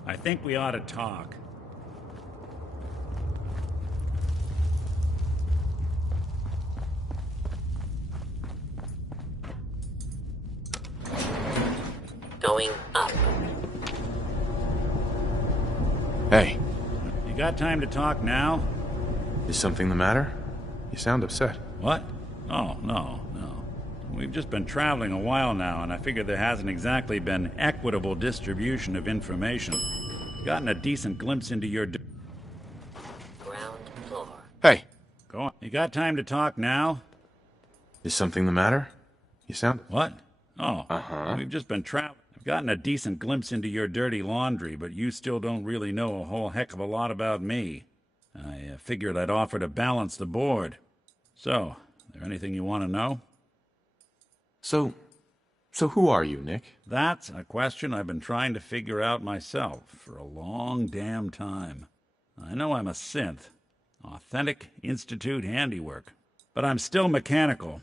I think we ought to talk. Going up. Hey. You got time to talk now? Is something the matter? You sound upset. What? Oh, no. We've just been traveling a while now, and I figure there hasn't exactly been equitable distribution of information. Gotten a decent glimpse into your... Ground floor. Hey. Go on. You got time to talk now? Is something the matter? You sound... What? Oh. We've just been traveling. I've gotten a decent glimpse into your dirty laundry, but you still don't really know a whole heck of a lot about me. I figured I'd offer to balance the board. So, there anything you want to know? So who are you, Nick? That's a question I've been trying to figure out myself for a long damn time. I know I'm a synth. Authentic Institute handiwork. But I'm still mechanical.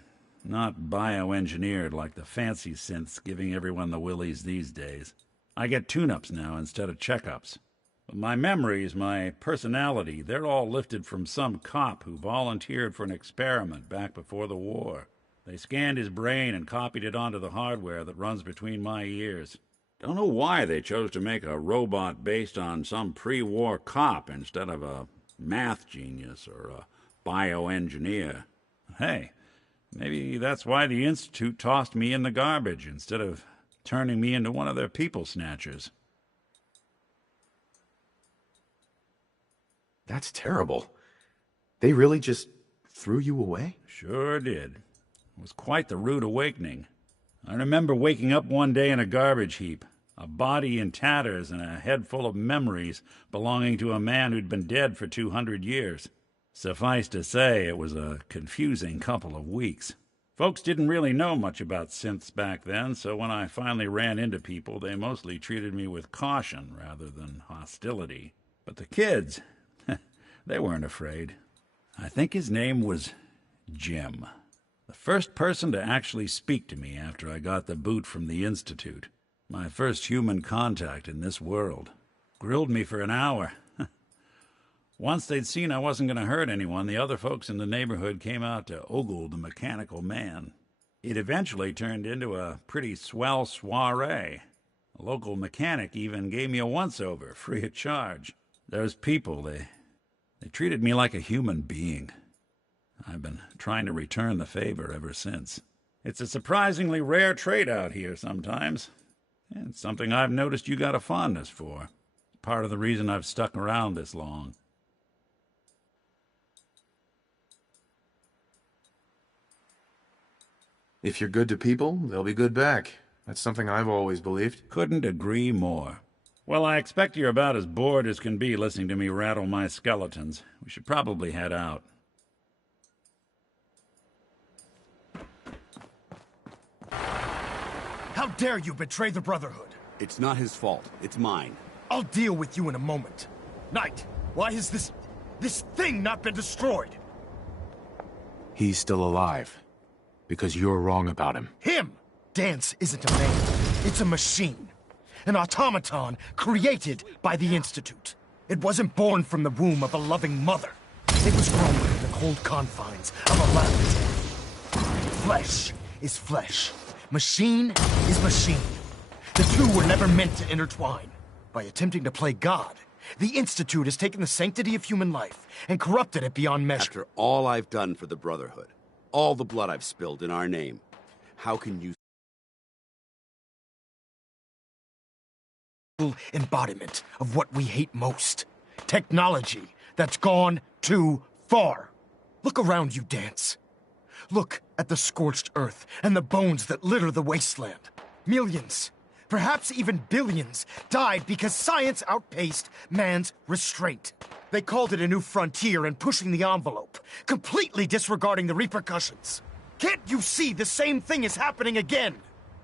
Not bioengineered like the fancy synths giving everyone the willies these days. I get tune-ups now instead of checkups. But my memories, my personality, they're all lifted from some cop who volunteered for an experiment back before the war. They scanned his brain and copied it onto the hardware that runs between my ears. Don't know why they chose to make a robot based on some pre-war cop instead of a math genius or a bioengineer. Hey, maybe that's why the Institute tossed me in the garbage instead of turning me into one of their people snatchers. That's terrible. They really just threw you away? Sure did. It was quite the rude awakening. I remember waking up one day in a garbage heap, a body in tatters and a head full of memories belonging to a man who'd been dead for 200 years. Suffice to say, it was a confusing couple of weeks. Folks didn't really know much about synths back then, so when I finally ran into people, they mostly treated me with caution rather than hostility. But the kids, they weren't afraid. I think his name was Jim. The first person to actually speak to me after I got the boot from the Institute. My first human contact in this world. Grilled me for an hour. Once they'd seen I wasn't going to hurt anyone, the other folks in the neighborhood came out to ogle the mechanical man. It eventually turned into a pretty swell soiree. A local mechanic even gave me a once-over, free of charge. Those people, they treated me like a human being. I've been trying to return the favor ever since. It's a surprisingly rare trait out here sometimes, and it's something I've noticed you got a fondness for. Part of the reason I've stuck around this long. If you're good to people, they'll be good back. That's something I've always believed. Couldn't agree more. Well, I expect you're about as bored as can be listening to me rattle my skeletons. We should probably head out. How dare you betray the Brotherhood? It's not his fault. It's mine. I'll deal with you in a moment. Knight, why has this thing not been destroyed? He's still alive. Because you're wrong about him. Him! Dance isn't a man. It's a machine. An automaton created by the Institute. It wasn't born from the womb of a loving mother. It was grown within the cold confines of a laboratory. Flesh is flesh. Machine is machine. The two were never meant to intertwine. By attempting to play God, the Institute has taken the sanctity of human life and corrupted it beyond measure. After all I've done for the Brotherhood, all the blood I've spilled in our name, how can you... embodiment of what we hate most. Technology that's gone too far. Look around you, Dance. Look at the scorched earth and the bones that litter the wasteland. Millions, perhaps even billions, died because science outpaced man's restraint. They called it a new frontier and pushing the envelope, completely disregarding the repercussions. Can't you see the same thing is happening again?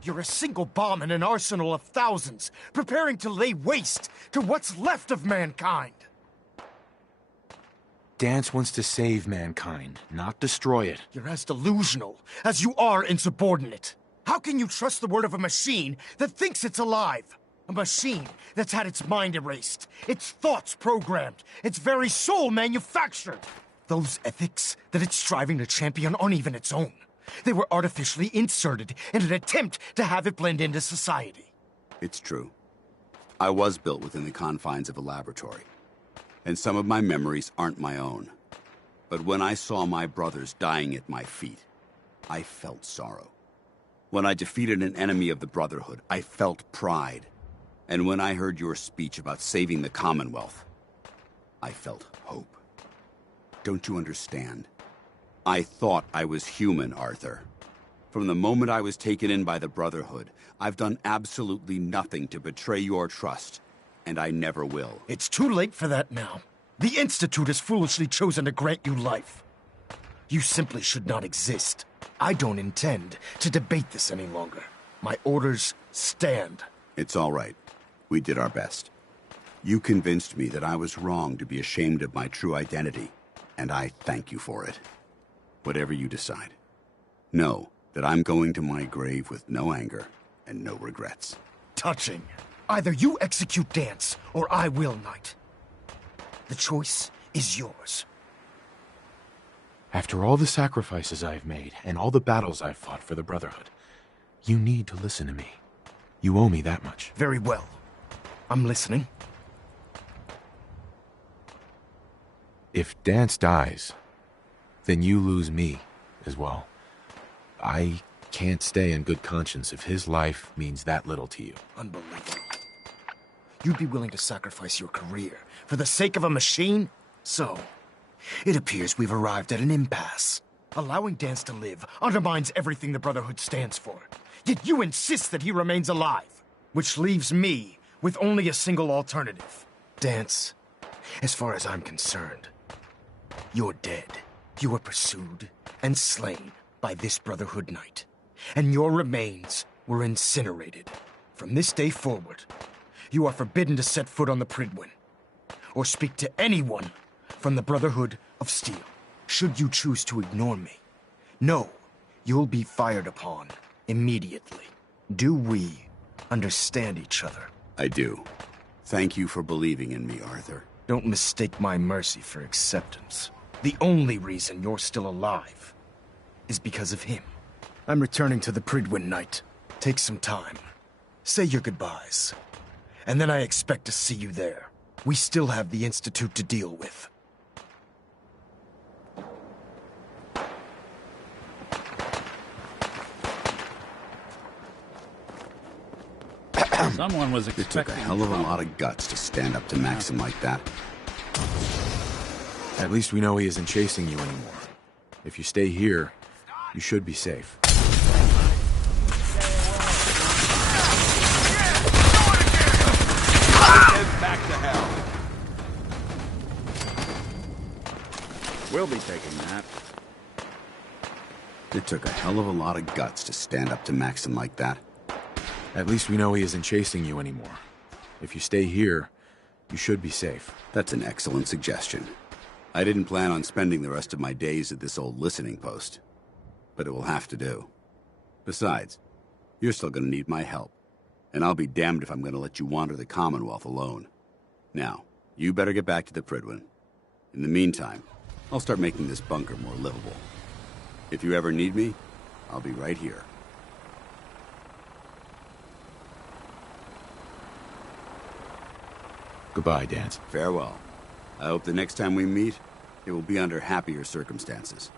You're a single bomb in an arsenal of thousands, preparing to lay waste to what's left of mankind. Dance wants to save mankind, not destroy it. You're as delusional as you are insubordinate. How can you trust the word of a machine that thinks it's alive? A machine that's had its mind erased, its thoughts programmed, its very soul manufactured. Those ethics that it's striving to champion aren't even its own. They were artificially inserted in an attempt to have it blend into society. It's true. I was built within the confines of a laboratory. And some of my memories aren't my own. But when I saw my brothers dying at my feet, I felt sorrow. When I defeated an enemy of the Brotherhood, I felt pride. And when I heard your speech about saving the Commonwealth, I felt hope. Don't you understand? I thought I was human, Arthur. From the moment I was taken in by the Brotherhood, I've done absolutely nothing to betray your trust, and I never will. It's too late for that now. The Institute has foolishly chosen to grant you life. You simply should not exist. I don't intend to debate this any longer. My orders stand. It's all right. We did our best. You convinced me that I was wrong to be ashamed of my true identity, and I thank you for it. Whatever you decide. Know that I'm going to my grave with no anger and no regrets. Touching. Either you execute Dance, or I will, Knight. The choice is yours. After all the sacrifices I've made, and all the battles I've fought for the Brotherhood, you need to listen to me. You owe me that much. Very well. I'm listening. If Dance dies, then you lose me as well. I can't stay in good conscience if his life means that little to you. Unbelievable. You'd be willing to sacrifice your career for the sake of a machine? So, it appears we've arrived at an impasse. Allowing Dance to live undermines everything the Brotherhood stands for. Yet you insist that he remains alive, which leaves me with only a single alternative. Dance, as far as I'm concerned, you're dead. You were pursued and slain by this Brotherhood Knight, and your remains were incinerated. From this day forward, you are forbidden to set foot on the Pridwin, or speak to anyone from the Brotherhood of Steel. Should you choose to ignore me, know you'll be fired upon immediately. Do we understand each other? I do. Thank you for believing in me, Arthur. Don't mistake my mercy for acceptance. The only reason you're still alive is because of him. I'm returning to the Pridwin, Knight. Take some time. Say your goodbyes. And then I expect to see you there. We still have the Institute to deal with. Someone was It expecting... took a hell of a lot of guts to stand up to Maxim like that. At least we know he isn't chasing you anymore. If you stay here, you should be safe. Back to hell. We'll be taking that. It took a hell of a lot of guts to stand up to Maxim like that. At least we know he isn't chasing you anymore. If you stay here, you should be safe. That's an excellent suggestion. I didn't plan on spending the rest of my days at this old listening post, but it will have to do. Besides, you're still going to need my help, and I'll be damned if I'm going to let you wander the Commonwealth alone. Now, you better get back to the Pridwin. In the meantime, I'll start making this bunker more livable. If you ever need me, I'll be right here. Goodbye, Dance. Farewell. I hope the next time we meet, it will be under happier circumstances.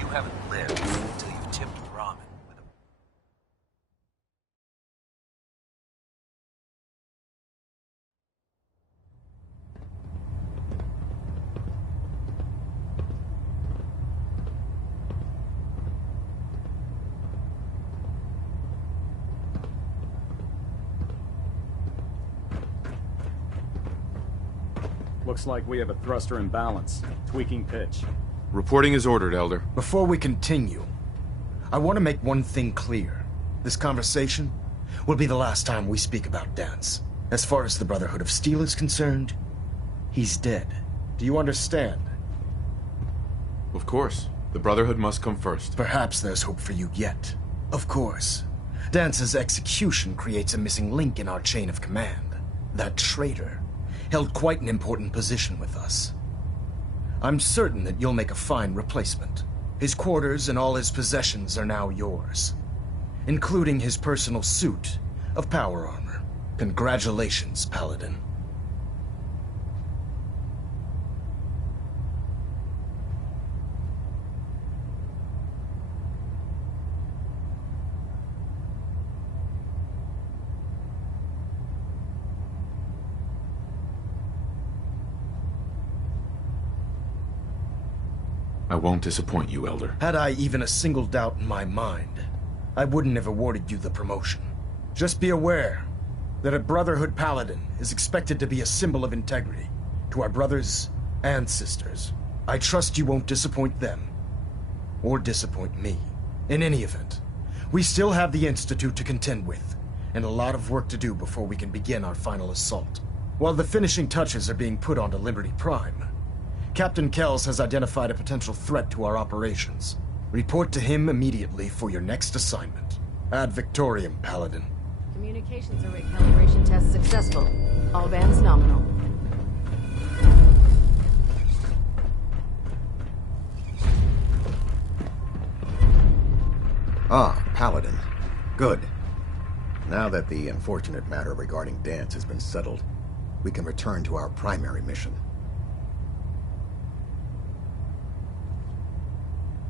You haven't lived until you've tipped ramen with a... Looks like we have a thruster imbalance. Tweaking pitch. Reporting is ordered, Elder. Before we continue, I want to make one thing clear. This conversation will be the last time we speak about Dance. As far as the Brotherhood of Steel is concerned, he's dead. Do you understand? Of course. The Brotherhood must come first. Perhaps there's hope for you yet. Of course. Dance's execution creates a missing link in our chain of command. That traitor held quite an important position with us. I'm certain that you'll make a fine replacement. His quarters and all his possessions are now yours, including his personal suit of power armor. Congratulations, Paladin. I won't disappoint you, Elder. Had I even a single doubt in my mind, I wouldn't have awarded you the promotion. Just be aware that a Brotherhood Paladin is expected to be a symbol of integrity to our brothers and sisters. I trust you won't disappoint them, or disappoint me. In any event, we still have the Institute to contend with, and a lot of work to do before we can begin our final assault. While the finishing touches are being put onto Liberty Prime, Captain Kells has identified a potential threat to our operations. Report to him immediately for your next assignment. Ad Victoriam, Paladin. Communications array calibration test successful. All bands nominal. Ah, Paladin. Good. Now that the unfortunate matter regarding Dance has been settled, we can return to our primary mission.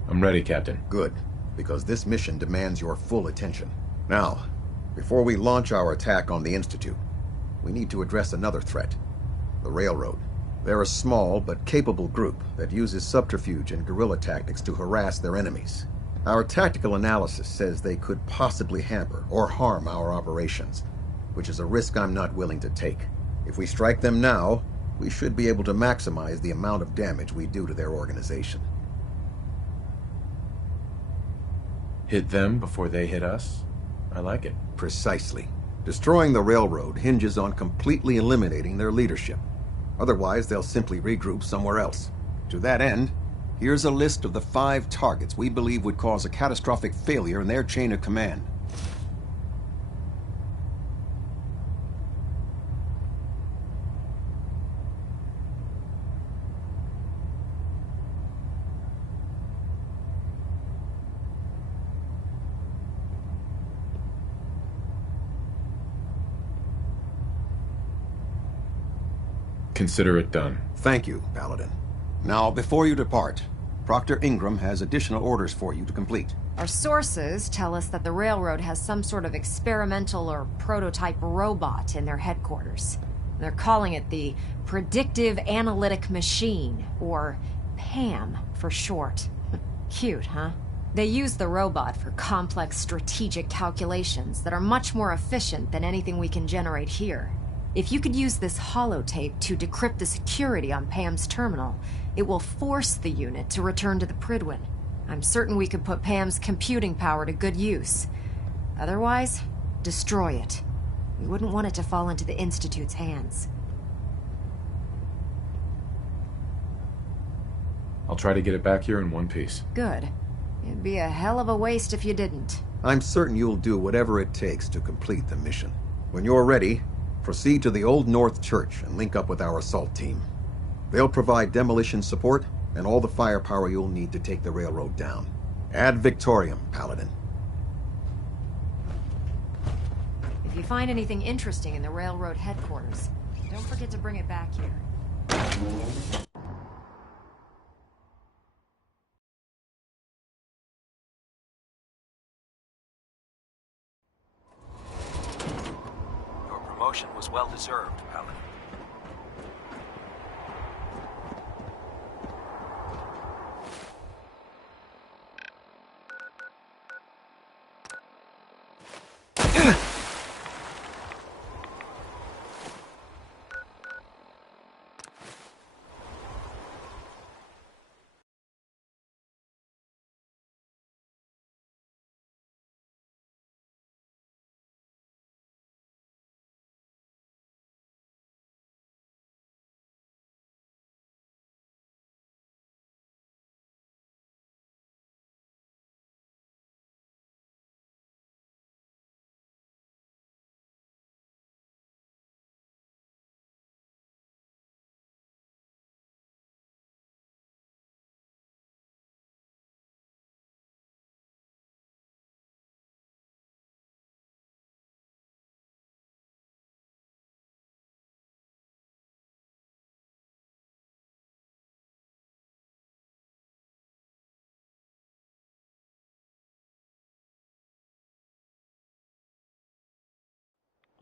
I'm ready, Captain. Good, because this mission demands your full attention. Now, before we launch our attack on the Institute, we need to address another threat. The Railroad. They're a small but capable group that uses subterfuge and guerrilla tactics to harass their enemies. Our tactical analysis says they could possibly hamper or harm our operations, which is a risk I'm not willing to take. If we strike them now, we should be able to maximize the amount of damage we do to their organization. Hit them before they hit us? I like it. Precisely. Destroying the railroad hinges on completely eliminating their leadership. Otherwise, they'll simply regroup somewhere else. To that end, here's a list of the 5 targets we believe would cause a catastrophic failure in their chain of command. Consider it done. Thank you, Paladin. Now, before you depart, Proctor Ingram has additional orders for you to complete. Our sources tell us that the Railroad has some sort of experimental or prototype robot in their headquarters. They're calling it the Predictive Analytic Machine, or PAM for short. Cute, huh? They use the robot for complex strategic calculations that are much more efficient than anything we can generate here. If you could use this holotape to decrypt the security on Pam's terminal, it will force the unit to return to the Pridwin. I'm certain we could put Pam's computing power to good use. Otherwise, destroy it. We wouldn't want it to fall into the Institute's hands. I'll try to get it back here in one piece. Good. It'd be a hell of a waste if you didn't. I'm certain you'll do whatever it takes to complete the mission. When you're ready, proceed to the Old North Church and link up with our assault team. They'll provide demolition support and all the firepower you'll need to take the railroad down. Ad Victoriam, Paladin. If you find anything interesting in the railroad headquarters, don't forget to bring it back here. Your promotion was well deserved, Paladin.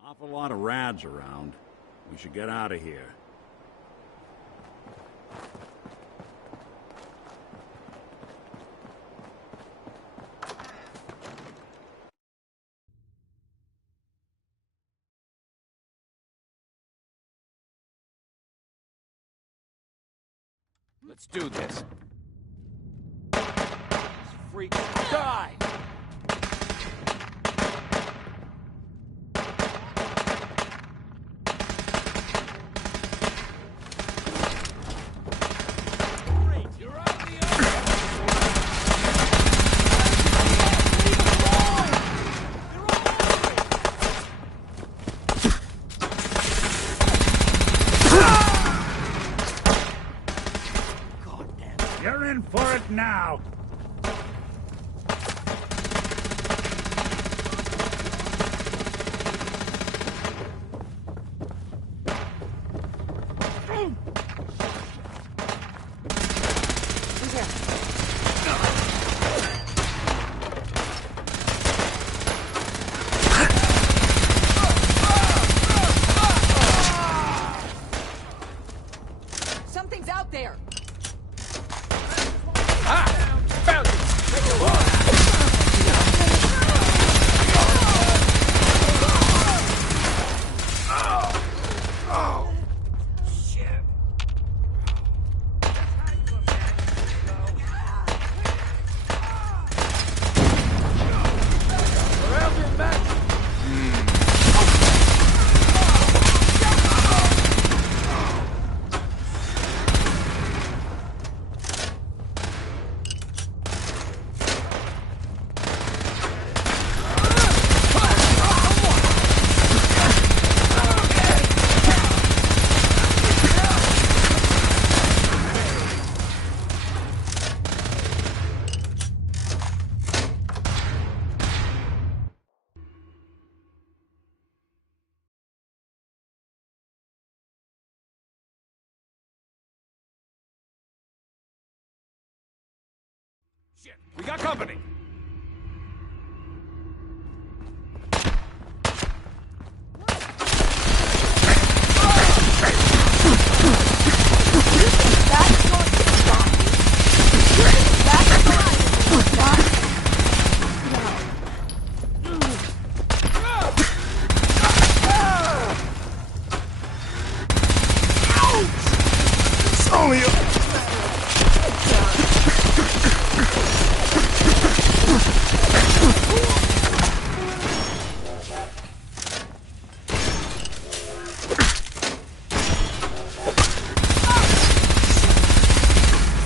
Awful lot of rads around. We should get out of here. Let's do this. Freak die! You're in for it now! Something's out there! Shit, we got company! It's only a...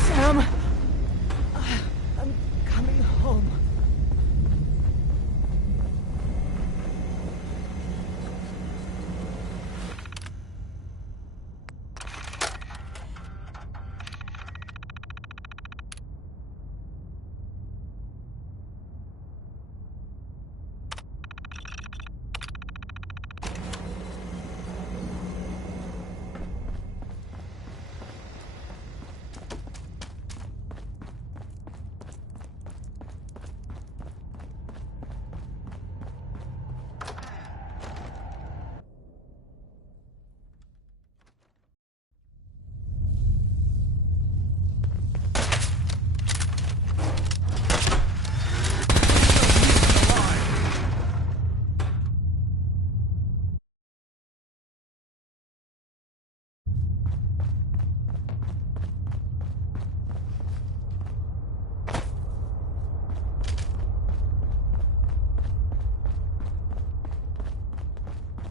Sam, I'm coming home.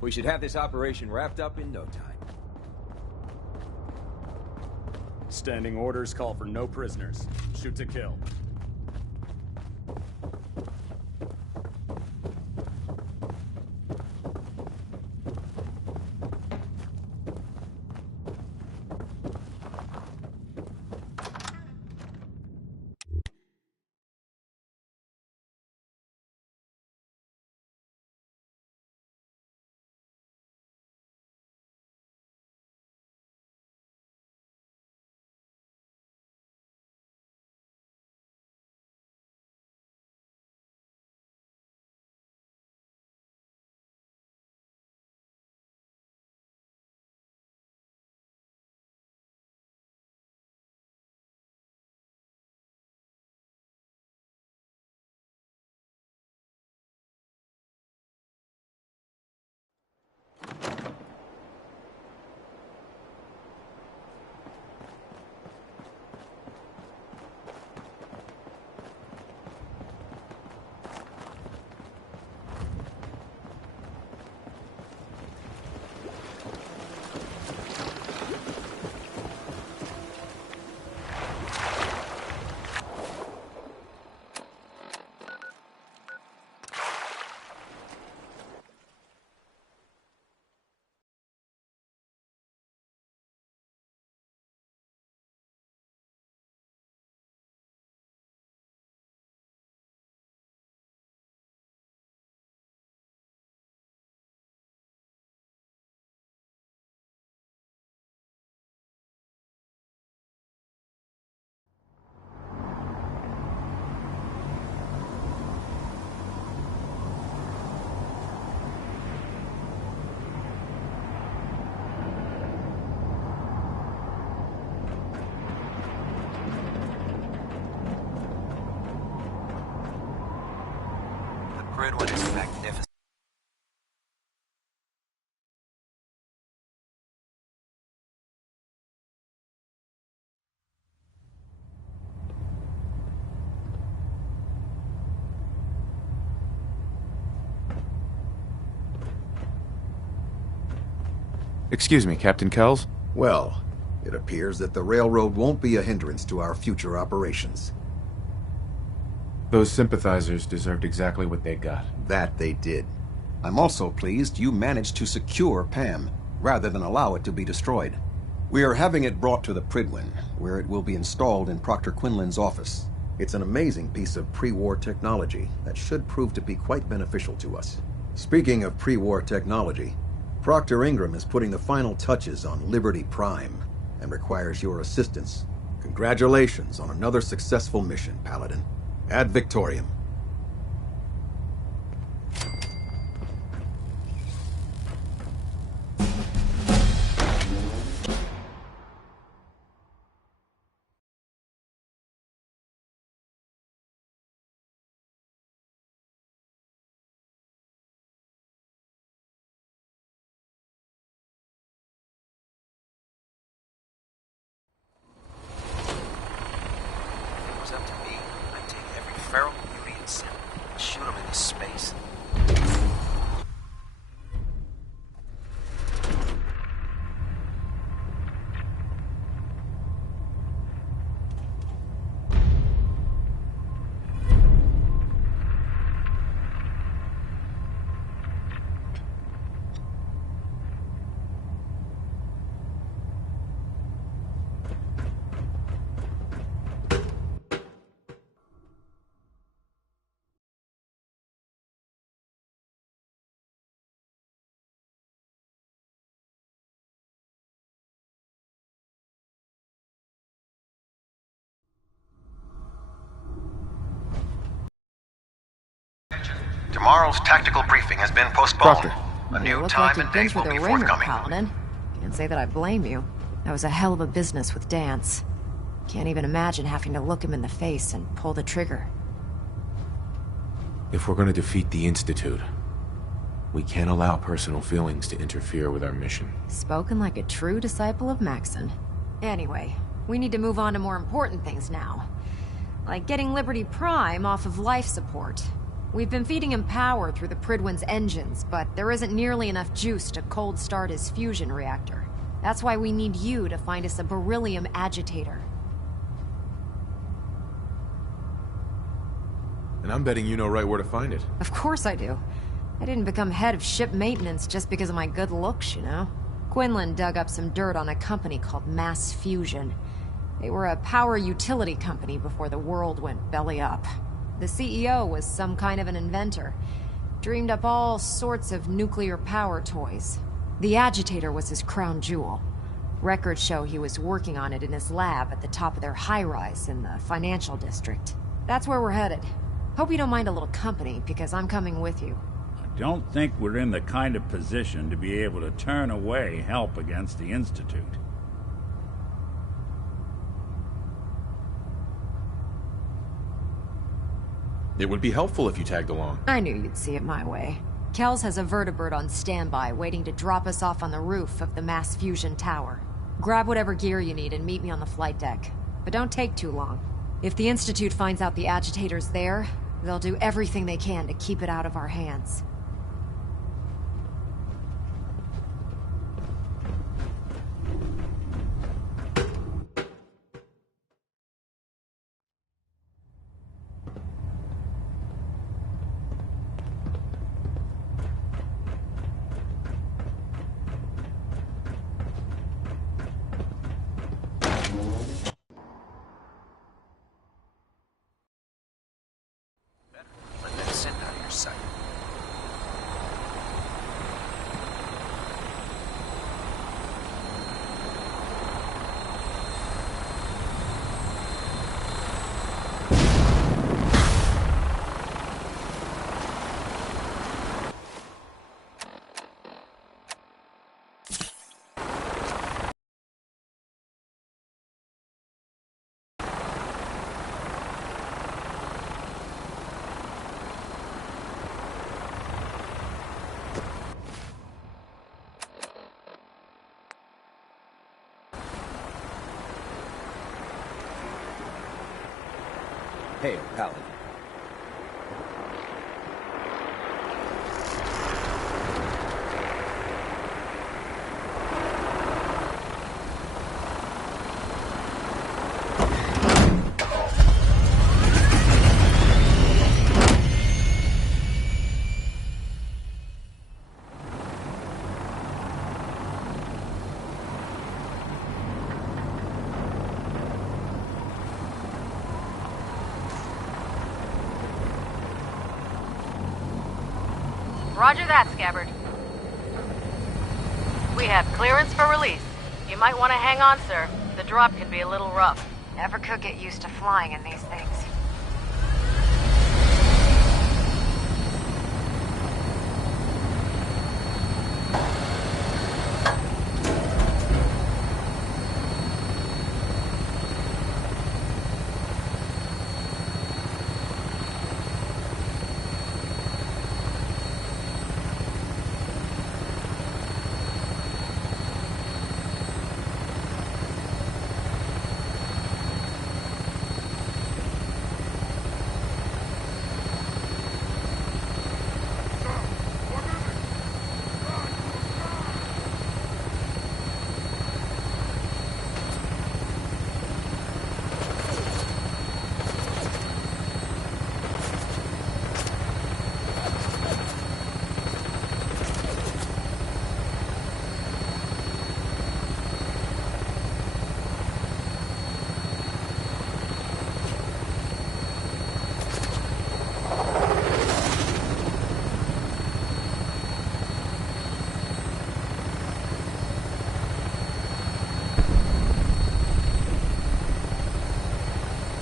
We should have this operation wrapped up in no time. Standing orders call for no prisoners. Shoot to kill. Pridwin is magnificent. Excuse me, Captain Kells? Well, it appears that the railroad won't be a hindrance to our future operations. Those sympathizers deserved exactly what they got. That they did. I'm also pleased you managed to secure Pam, rather than allow it to be destroyed. We are having it brought to the Pridwin, where it will be installed in Proctor Quinlan's office. It's an amazing piece of pre-war technology that should prove to be quite beneficial to us. Speaking of pre-war technology, Proctor Ingram is putting the final touches on Liberty Prime and requires your assistance. Congratulations on another successful mission, Paladin. Ad Victoriam. If it was up to me, I'd take every feral beauty in sight and shoot them into space. Tomorrow's tactical briefing has been postponed. Proctor. A You new look time like you've and been date through will the be ringer, forthcoming. Paladin. Can't say that I blame you. That was a hell of a business with Dance. Can't even imagine having to look him in the face and pull the trigger. If we're going to defeat the Institute, we can't allow personal feelings to interfere with our mission. Spoken like a true disciple of Maxon. Anyway, we need to move on to more important things now. Like getting Liberty Prime off of life support. We've been feeding him power through the Pridwin's engines, but there isn't nearly enough juice to cold start his fusion reactor. That's why we need you to find us a beryllium agitator. And I'm betting you know right where to find it. Of course I do. I didn't become head of ship maintenance just because of my good looks, you know? Quinlan dug up some dirt on a company called Mass Fusion. They were a power utility company before the world went belly up. The CEO was some kind of an inventor. Dreamed up all sorts of nuclear power toys. The agitator was his crown jewel. Records show he was working on it in his lab at the top of their high-rise in the financial district. That's where we're headed. Hope you don't mind a little company, because I'm coming with you. I don't think we're in the kind of position to be able to turn away help against the Institute. It would be helpful if you tagged along. I knew you'd see it my way. Kells has a vertibird on standby, waiting to drop us off on the roof of the Mass Fusion Tower. Grab whatever gear you need and meet me on the flight deck. But don't take too long. If the Institute finds out the agitator's there, they'll do everything they can to keep it out of our hands. Let that scent out of your sight. Hail, Paladin. Roger that, Scabbard. We have clearance for release. You might want to hang on, sir. The drop can be a little rough. Never could get used to flying in these things.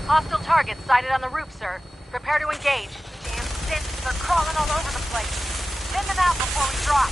Hostile targets sighted on the roof, sir. Prepare to engage. Damn synths, they're crawling all over the place. Send them out before we drop.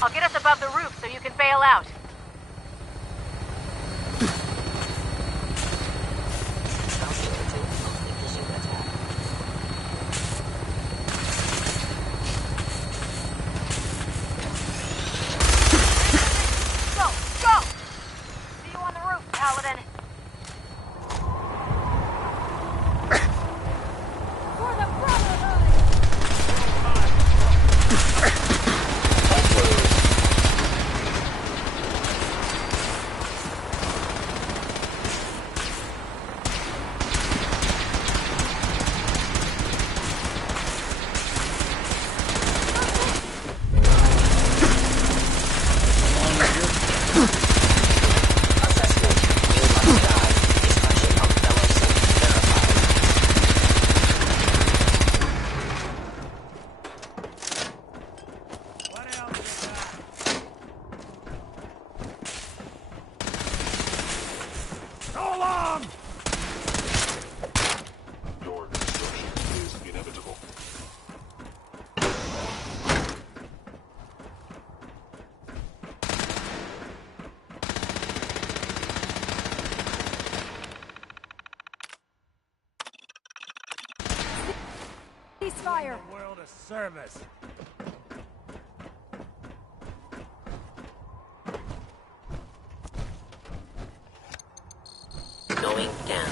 I'll get us above the roof so you can bail out. Go! Go! See you on the roof, Paladin. For the Brotherhood! Fire. The world of service. Going down.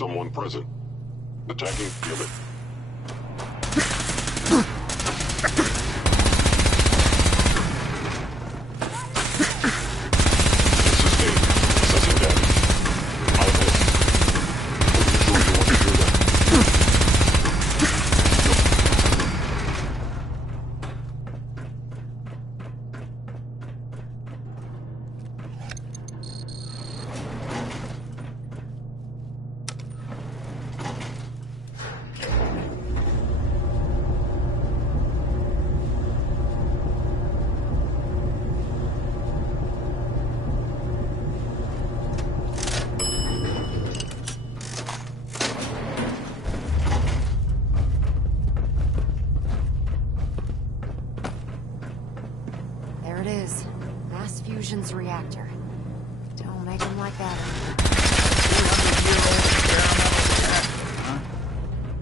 someone present. Attacking unit. Fusion's reactor. Don't make him like that.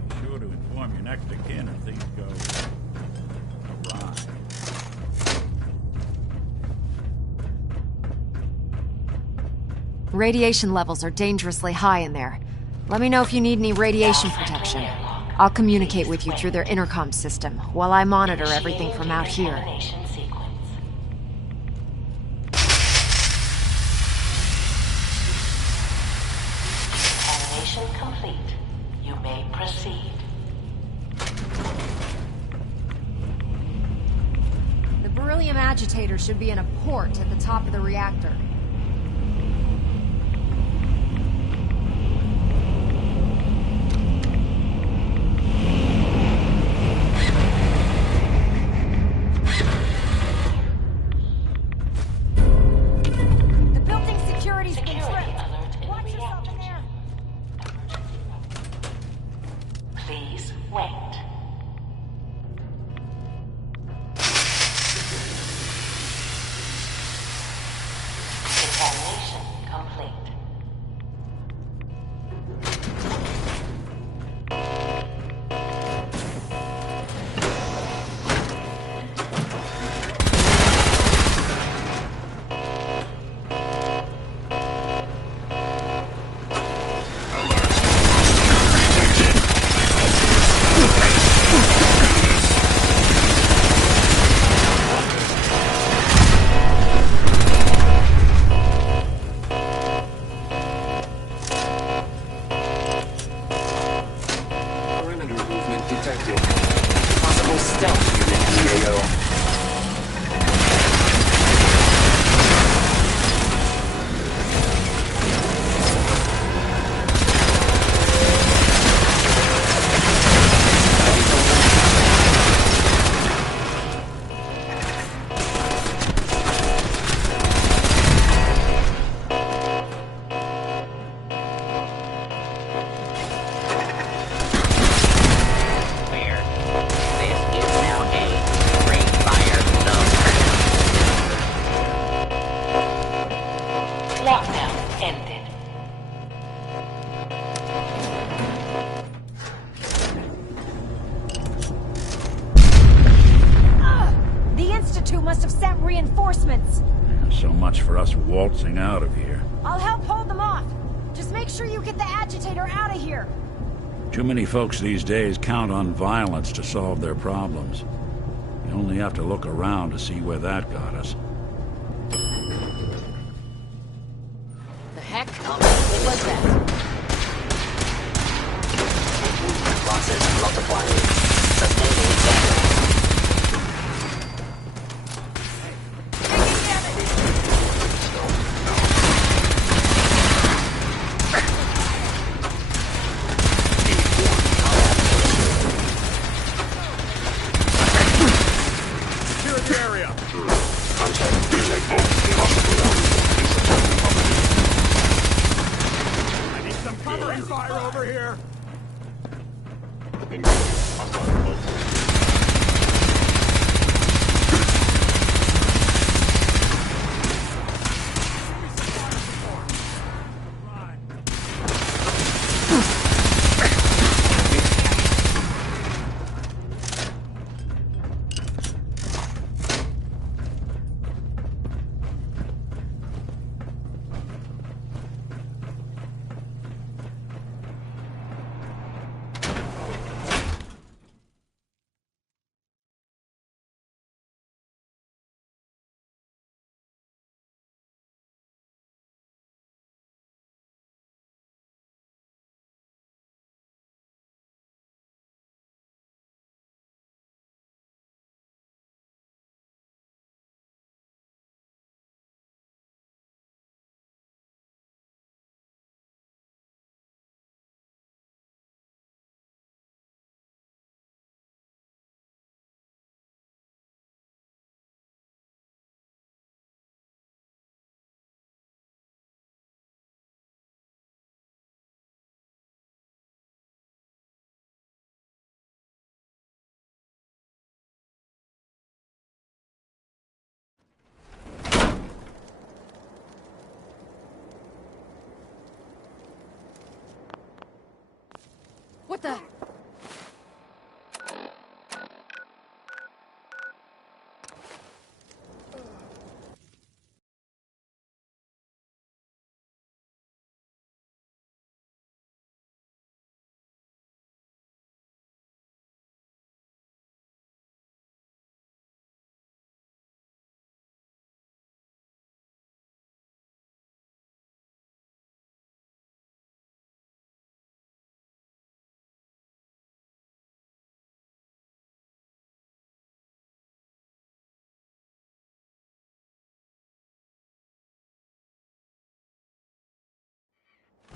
Be sure to inform your next of kin if things go awry. Radiation levels are dangerously high in there. Let me know if you need any radiation protection. I'll communicate with you through their intercom system while I monitor everything from out here. Complete. You may proceed. The beryllium agitator should be in a port at the top of the reactor. The building security's been tripped. Watch yourself in there. Please wait. Examination complete. So much for us waltzing out of here. I'll help hold them off. Just make sure you get the agitator out of here. Too many folks these days count on violence to solve their problems. You only have to look around to see where that got us. The heck? What was that? Losses multiplying. Sustaining damage. What the?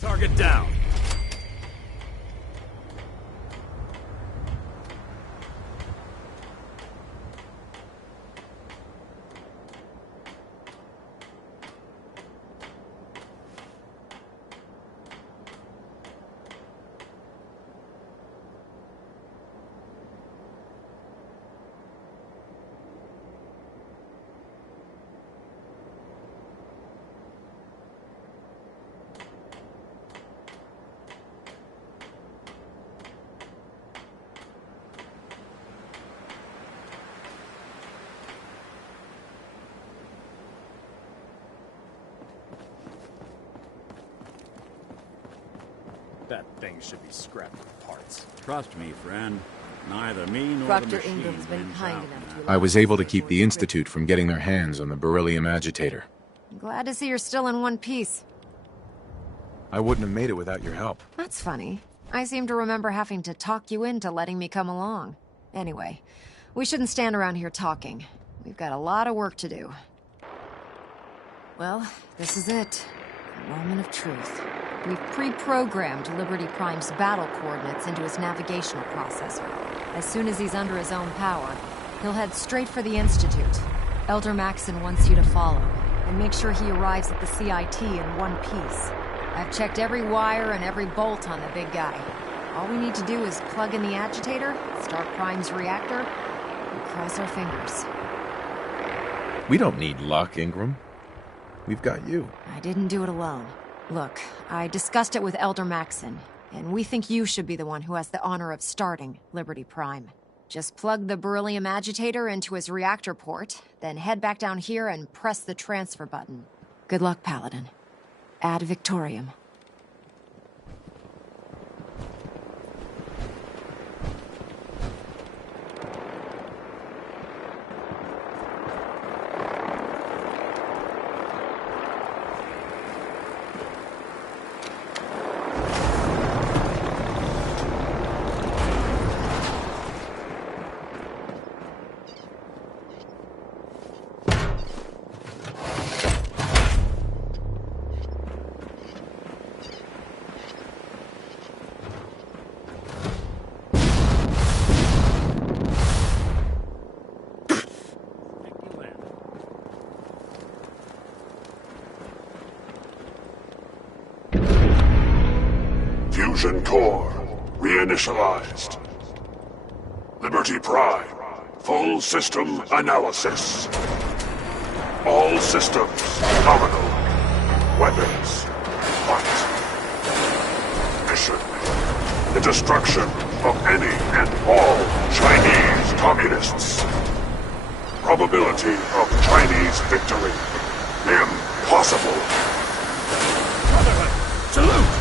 Target down. That thing should be scrapped to parts. Trust me, friend. Neither me nor Dr. the machine Ingram's been wins kind out enough now. to I was able to keep the Institute from getting their hands on the beryllium agitator. Glad to see you're still in one piece. I wouldn't have made it without your help. That's funny. I seem to remember having to talk you into letting me come along. Anyway, we shouldn't stand around here talking. We've got a lot of work to do. Well, this is it. The moment of truth. We've pre-programmed Liberty Prime's battle coordinates into his navigational processor. As soon as he's under his own power, he'll head straight for the Institute. Elder Maxon wants you to follow, and make sure he arrives at the CIT in one piece. I've checked every wire and every bolt on the big guy. All we need to do is plug in the agitator, start Prime's reactor, and cross our fingers. We don't need luck, Ingram. We've got you. I didn't do it alone. Look, I discussed it with Elder Maxon, and we think you should be the one who has the honor of starting Liberty Prime. Just plug the beryllium agitator into his reactor port, then head back down here and press the transfer button. Good luck, Paladin. Ad Victoriam. Fusion core reinitialized. Liberty Prime, full system analysis. All systems nominal. Weapons hot. Mission: the destruction of any and all Chinese communists. Probability of Chinese victory: impossible. Brotherhood, salute!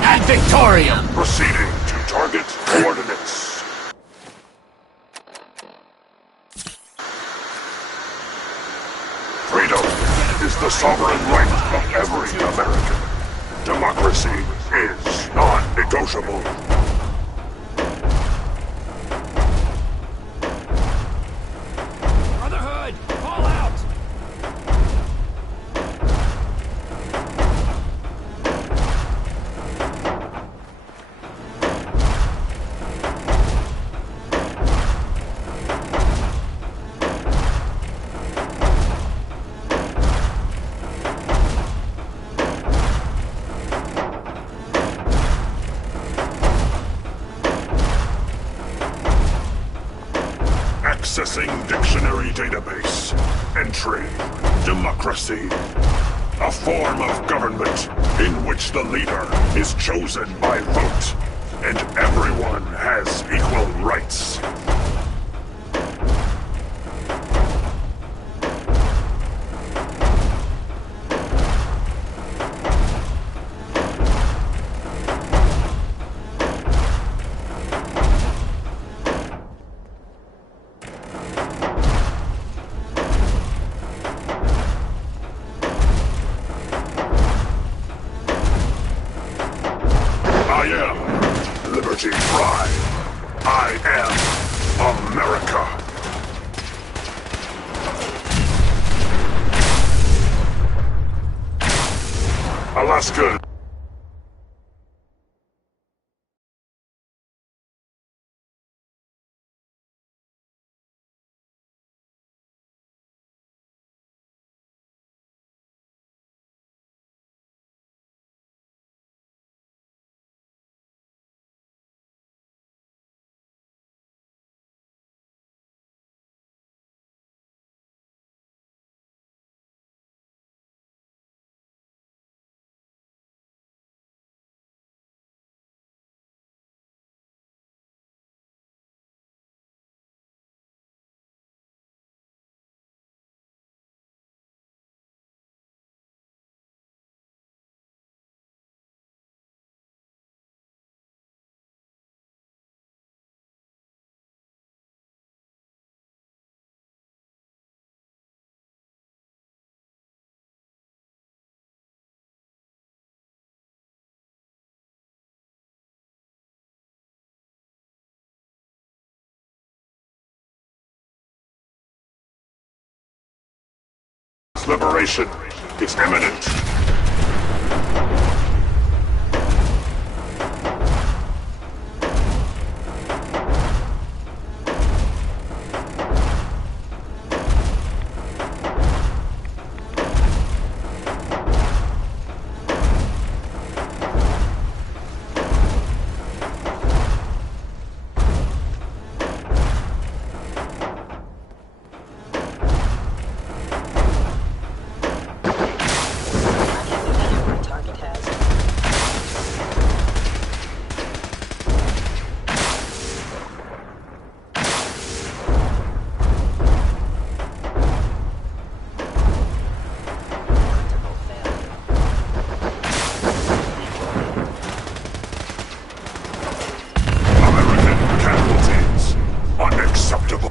Ad Victoriam! Proceeding to target coordinates. Freedom is the sovereign right of every American. Democracy is non-negotiable. Brotherhood, call out! Accessing dictionary database. Entry: democracy. A form of government in which the leader is chosen by vote, and everyone has equal rights. I am Liberty Pride. I am America. Alaska. Liberation is imminent.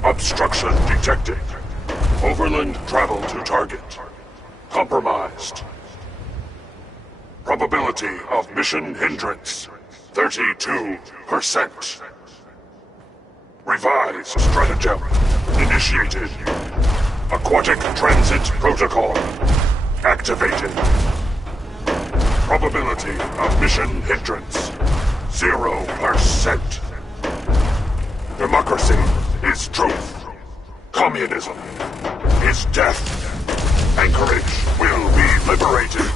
Obstruction detected. Overland travel to target. Compromised. Probability of mission hindrance, 32%. Revised stratagem initiated. Aquatic transit protocol activated. Probability of mission hindrance, 0%. Democracy is truth. Communism is death. Anchorage will be liberated.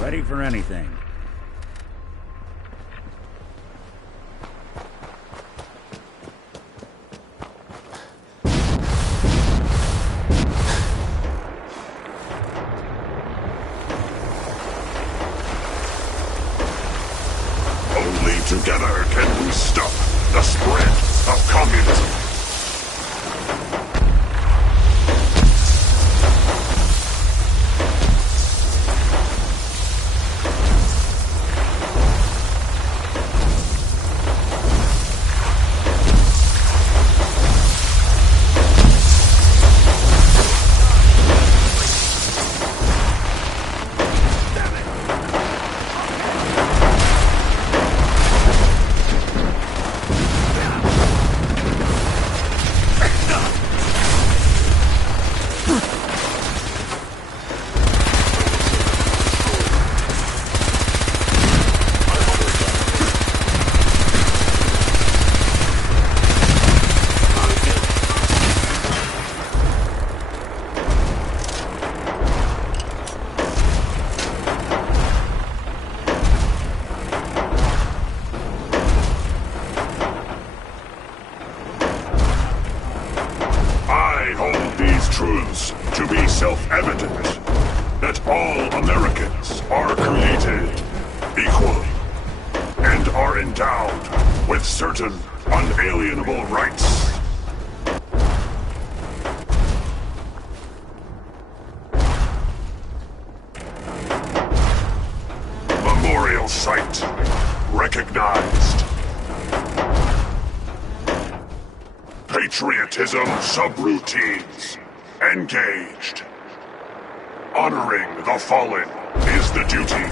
Ready for anything. Only together can we stop the spread of communism. comes to be self-evident that all Americans are created equal and are endowed with certain unalienable rights. Memorial site recognized. Patriotism subroutines engaged. Honoring the fallen is the duty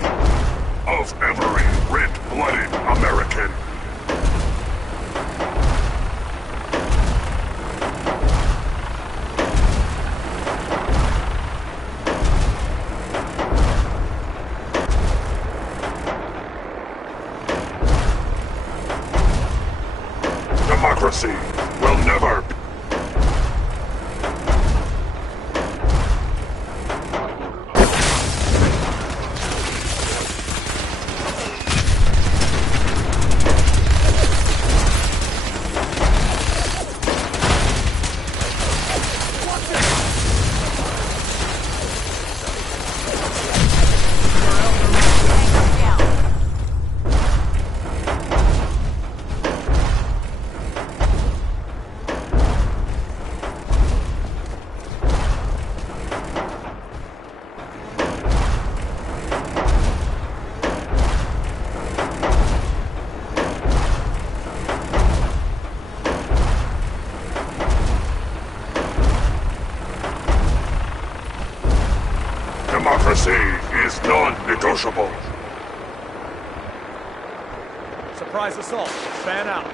of every red-blooded American. Democracy will never be. Democracy is non-negotiable. Surprise assault. Fan out.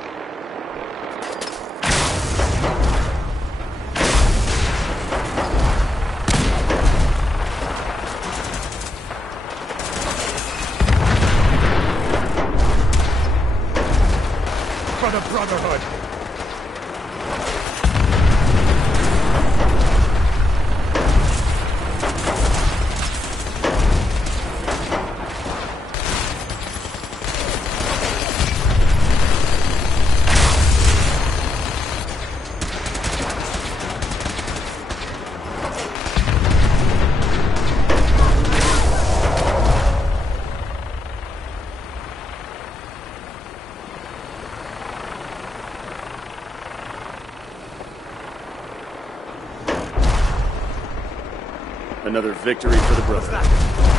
For the Brotherhood! Another victory for the Brotherhood.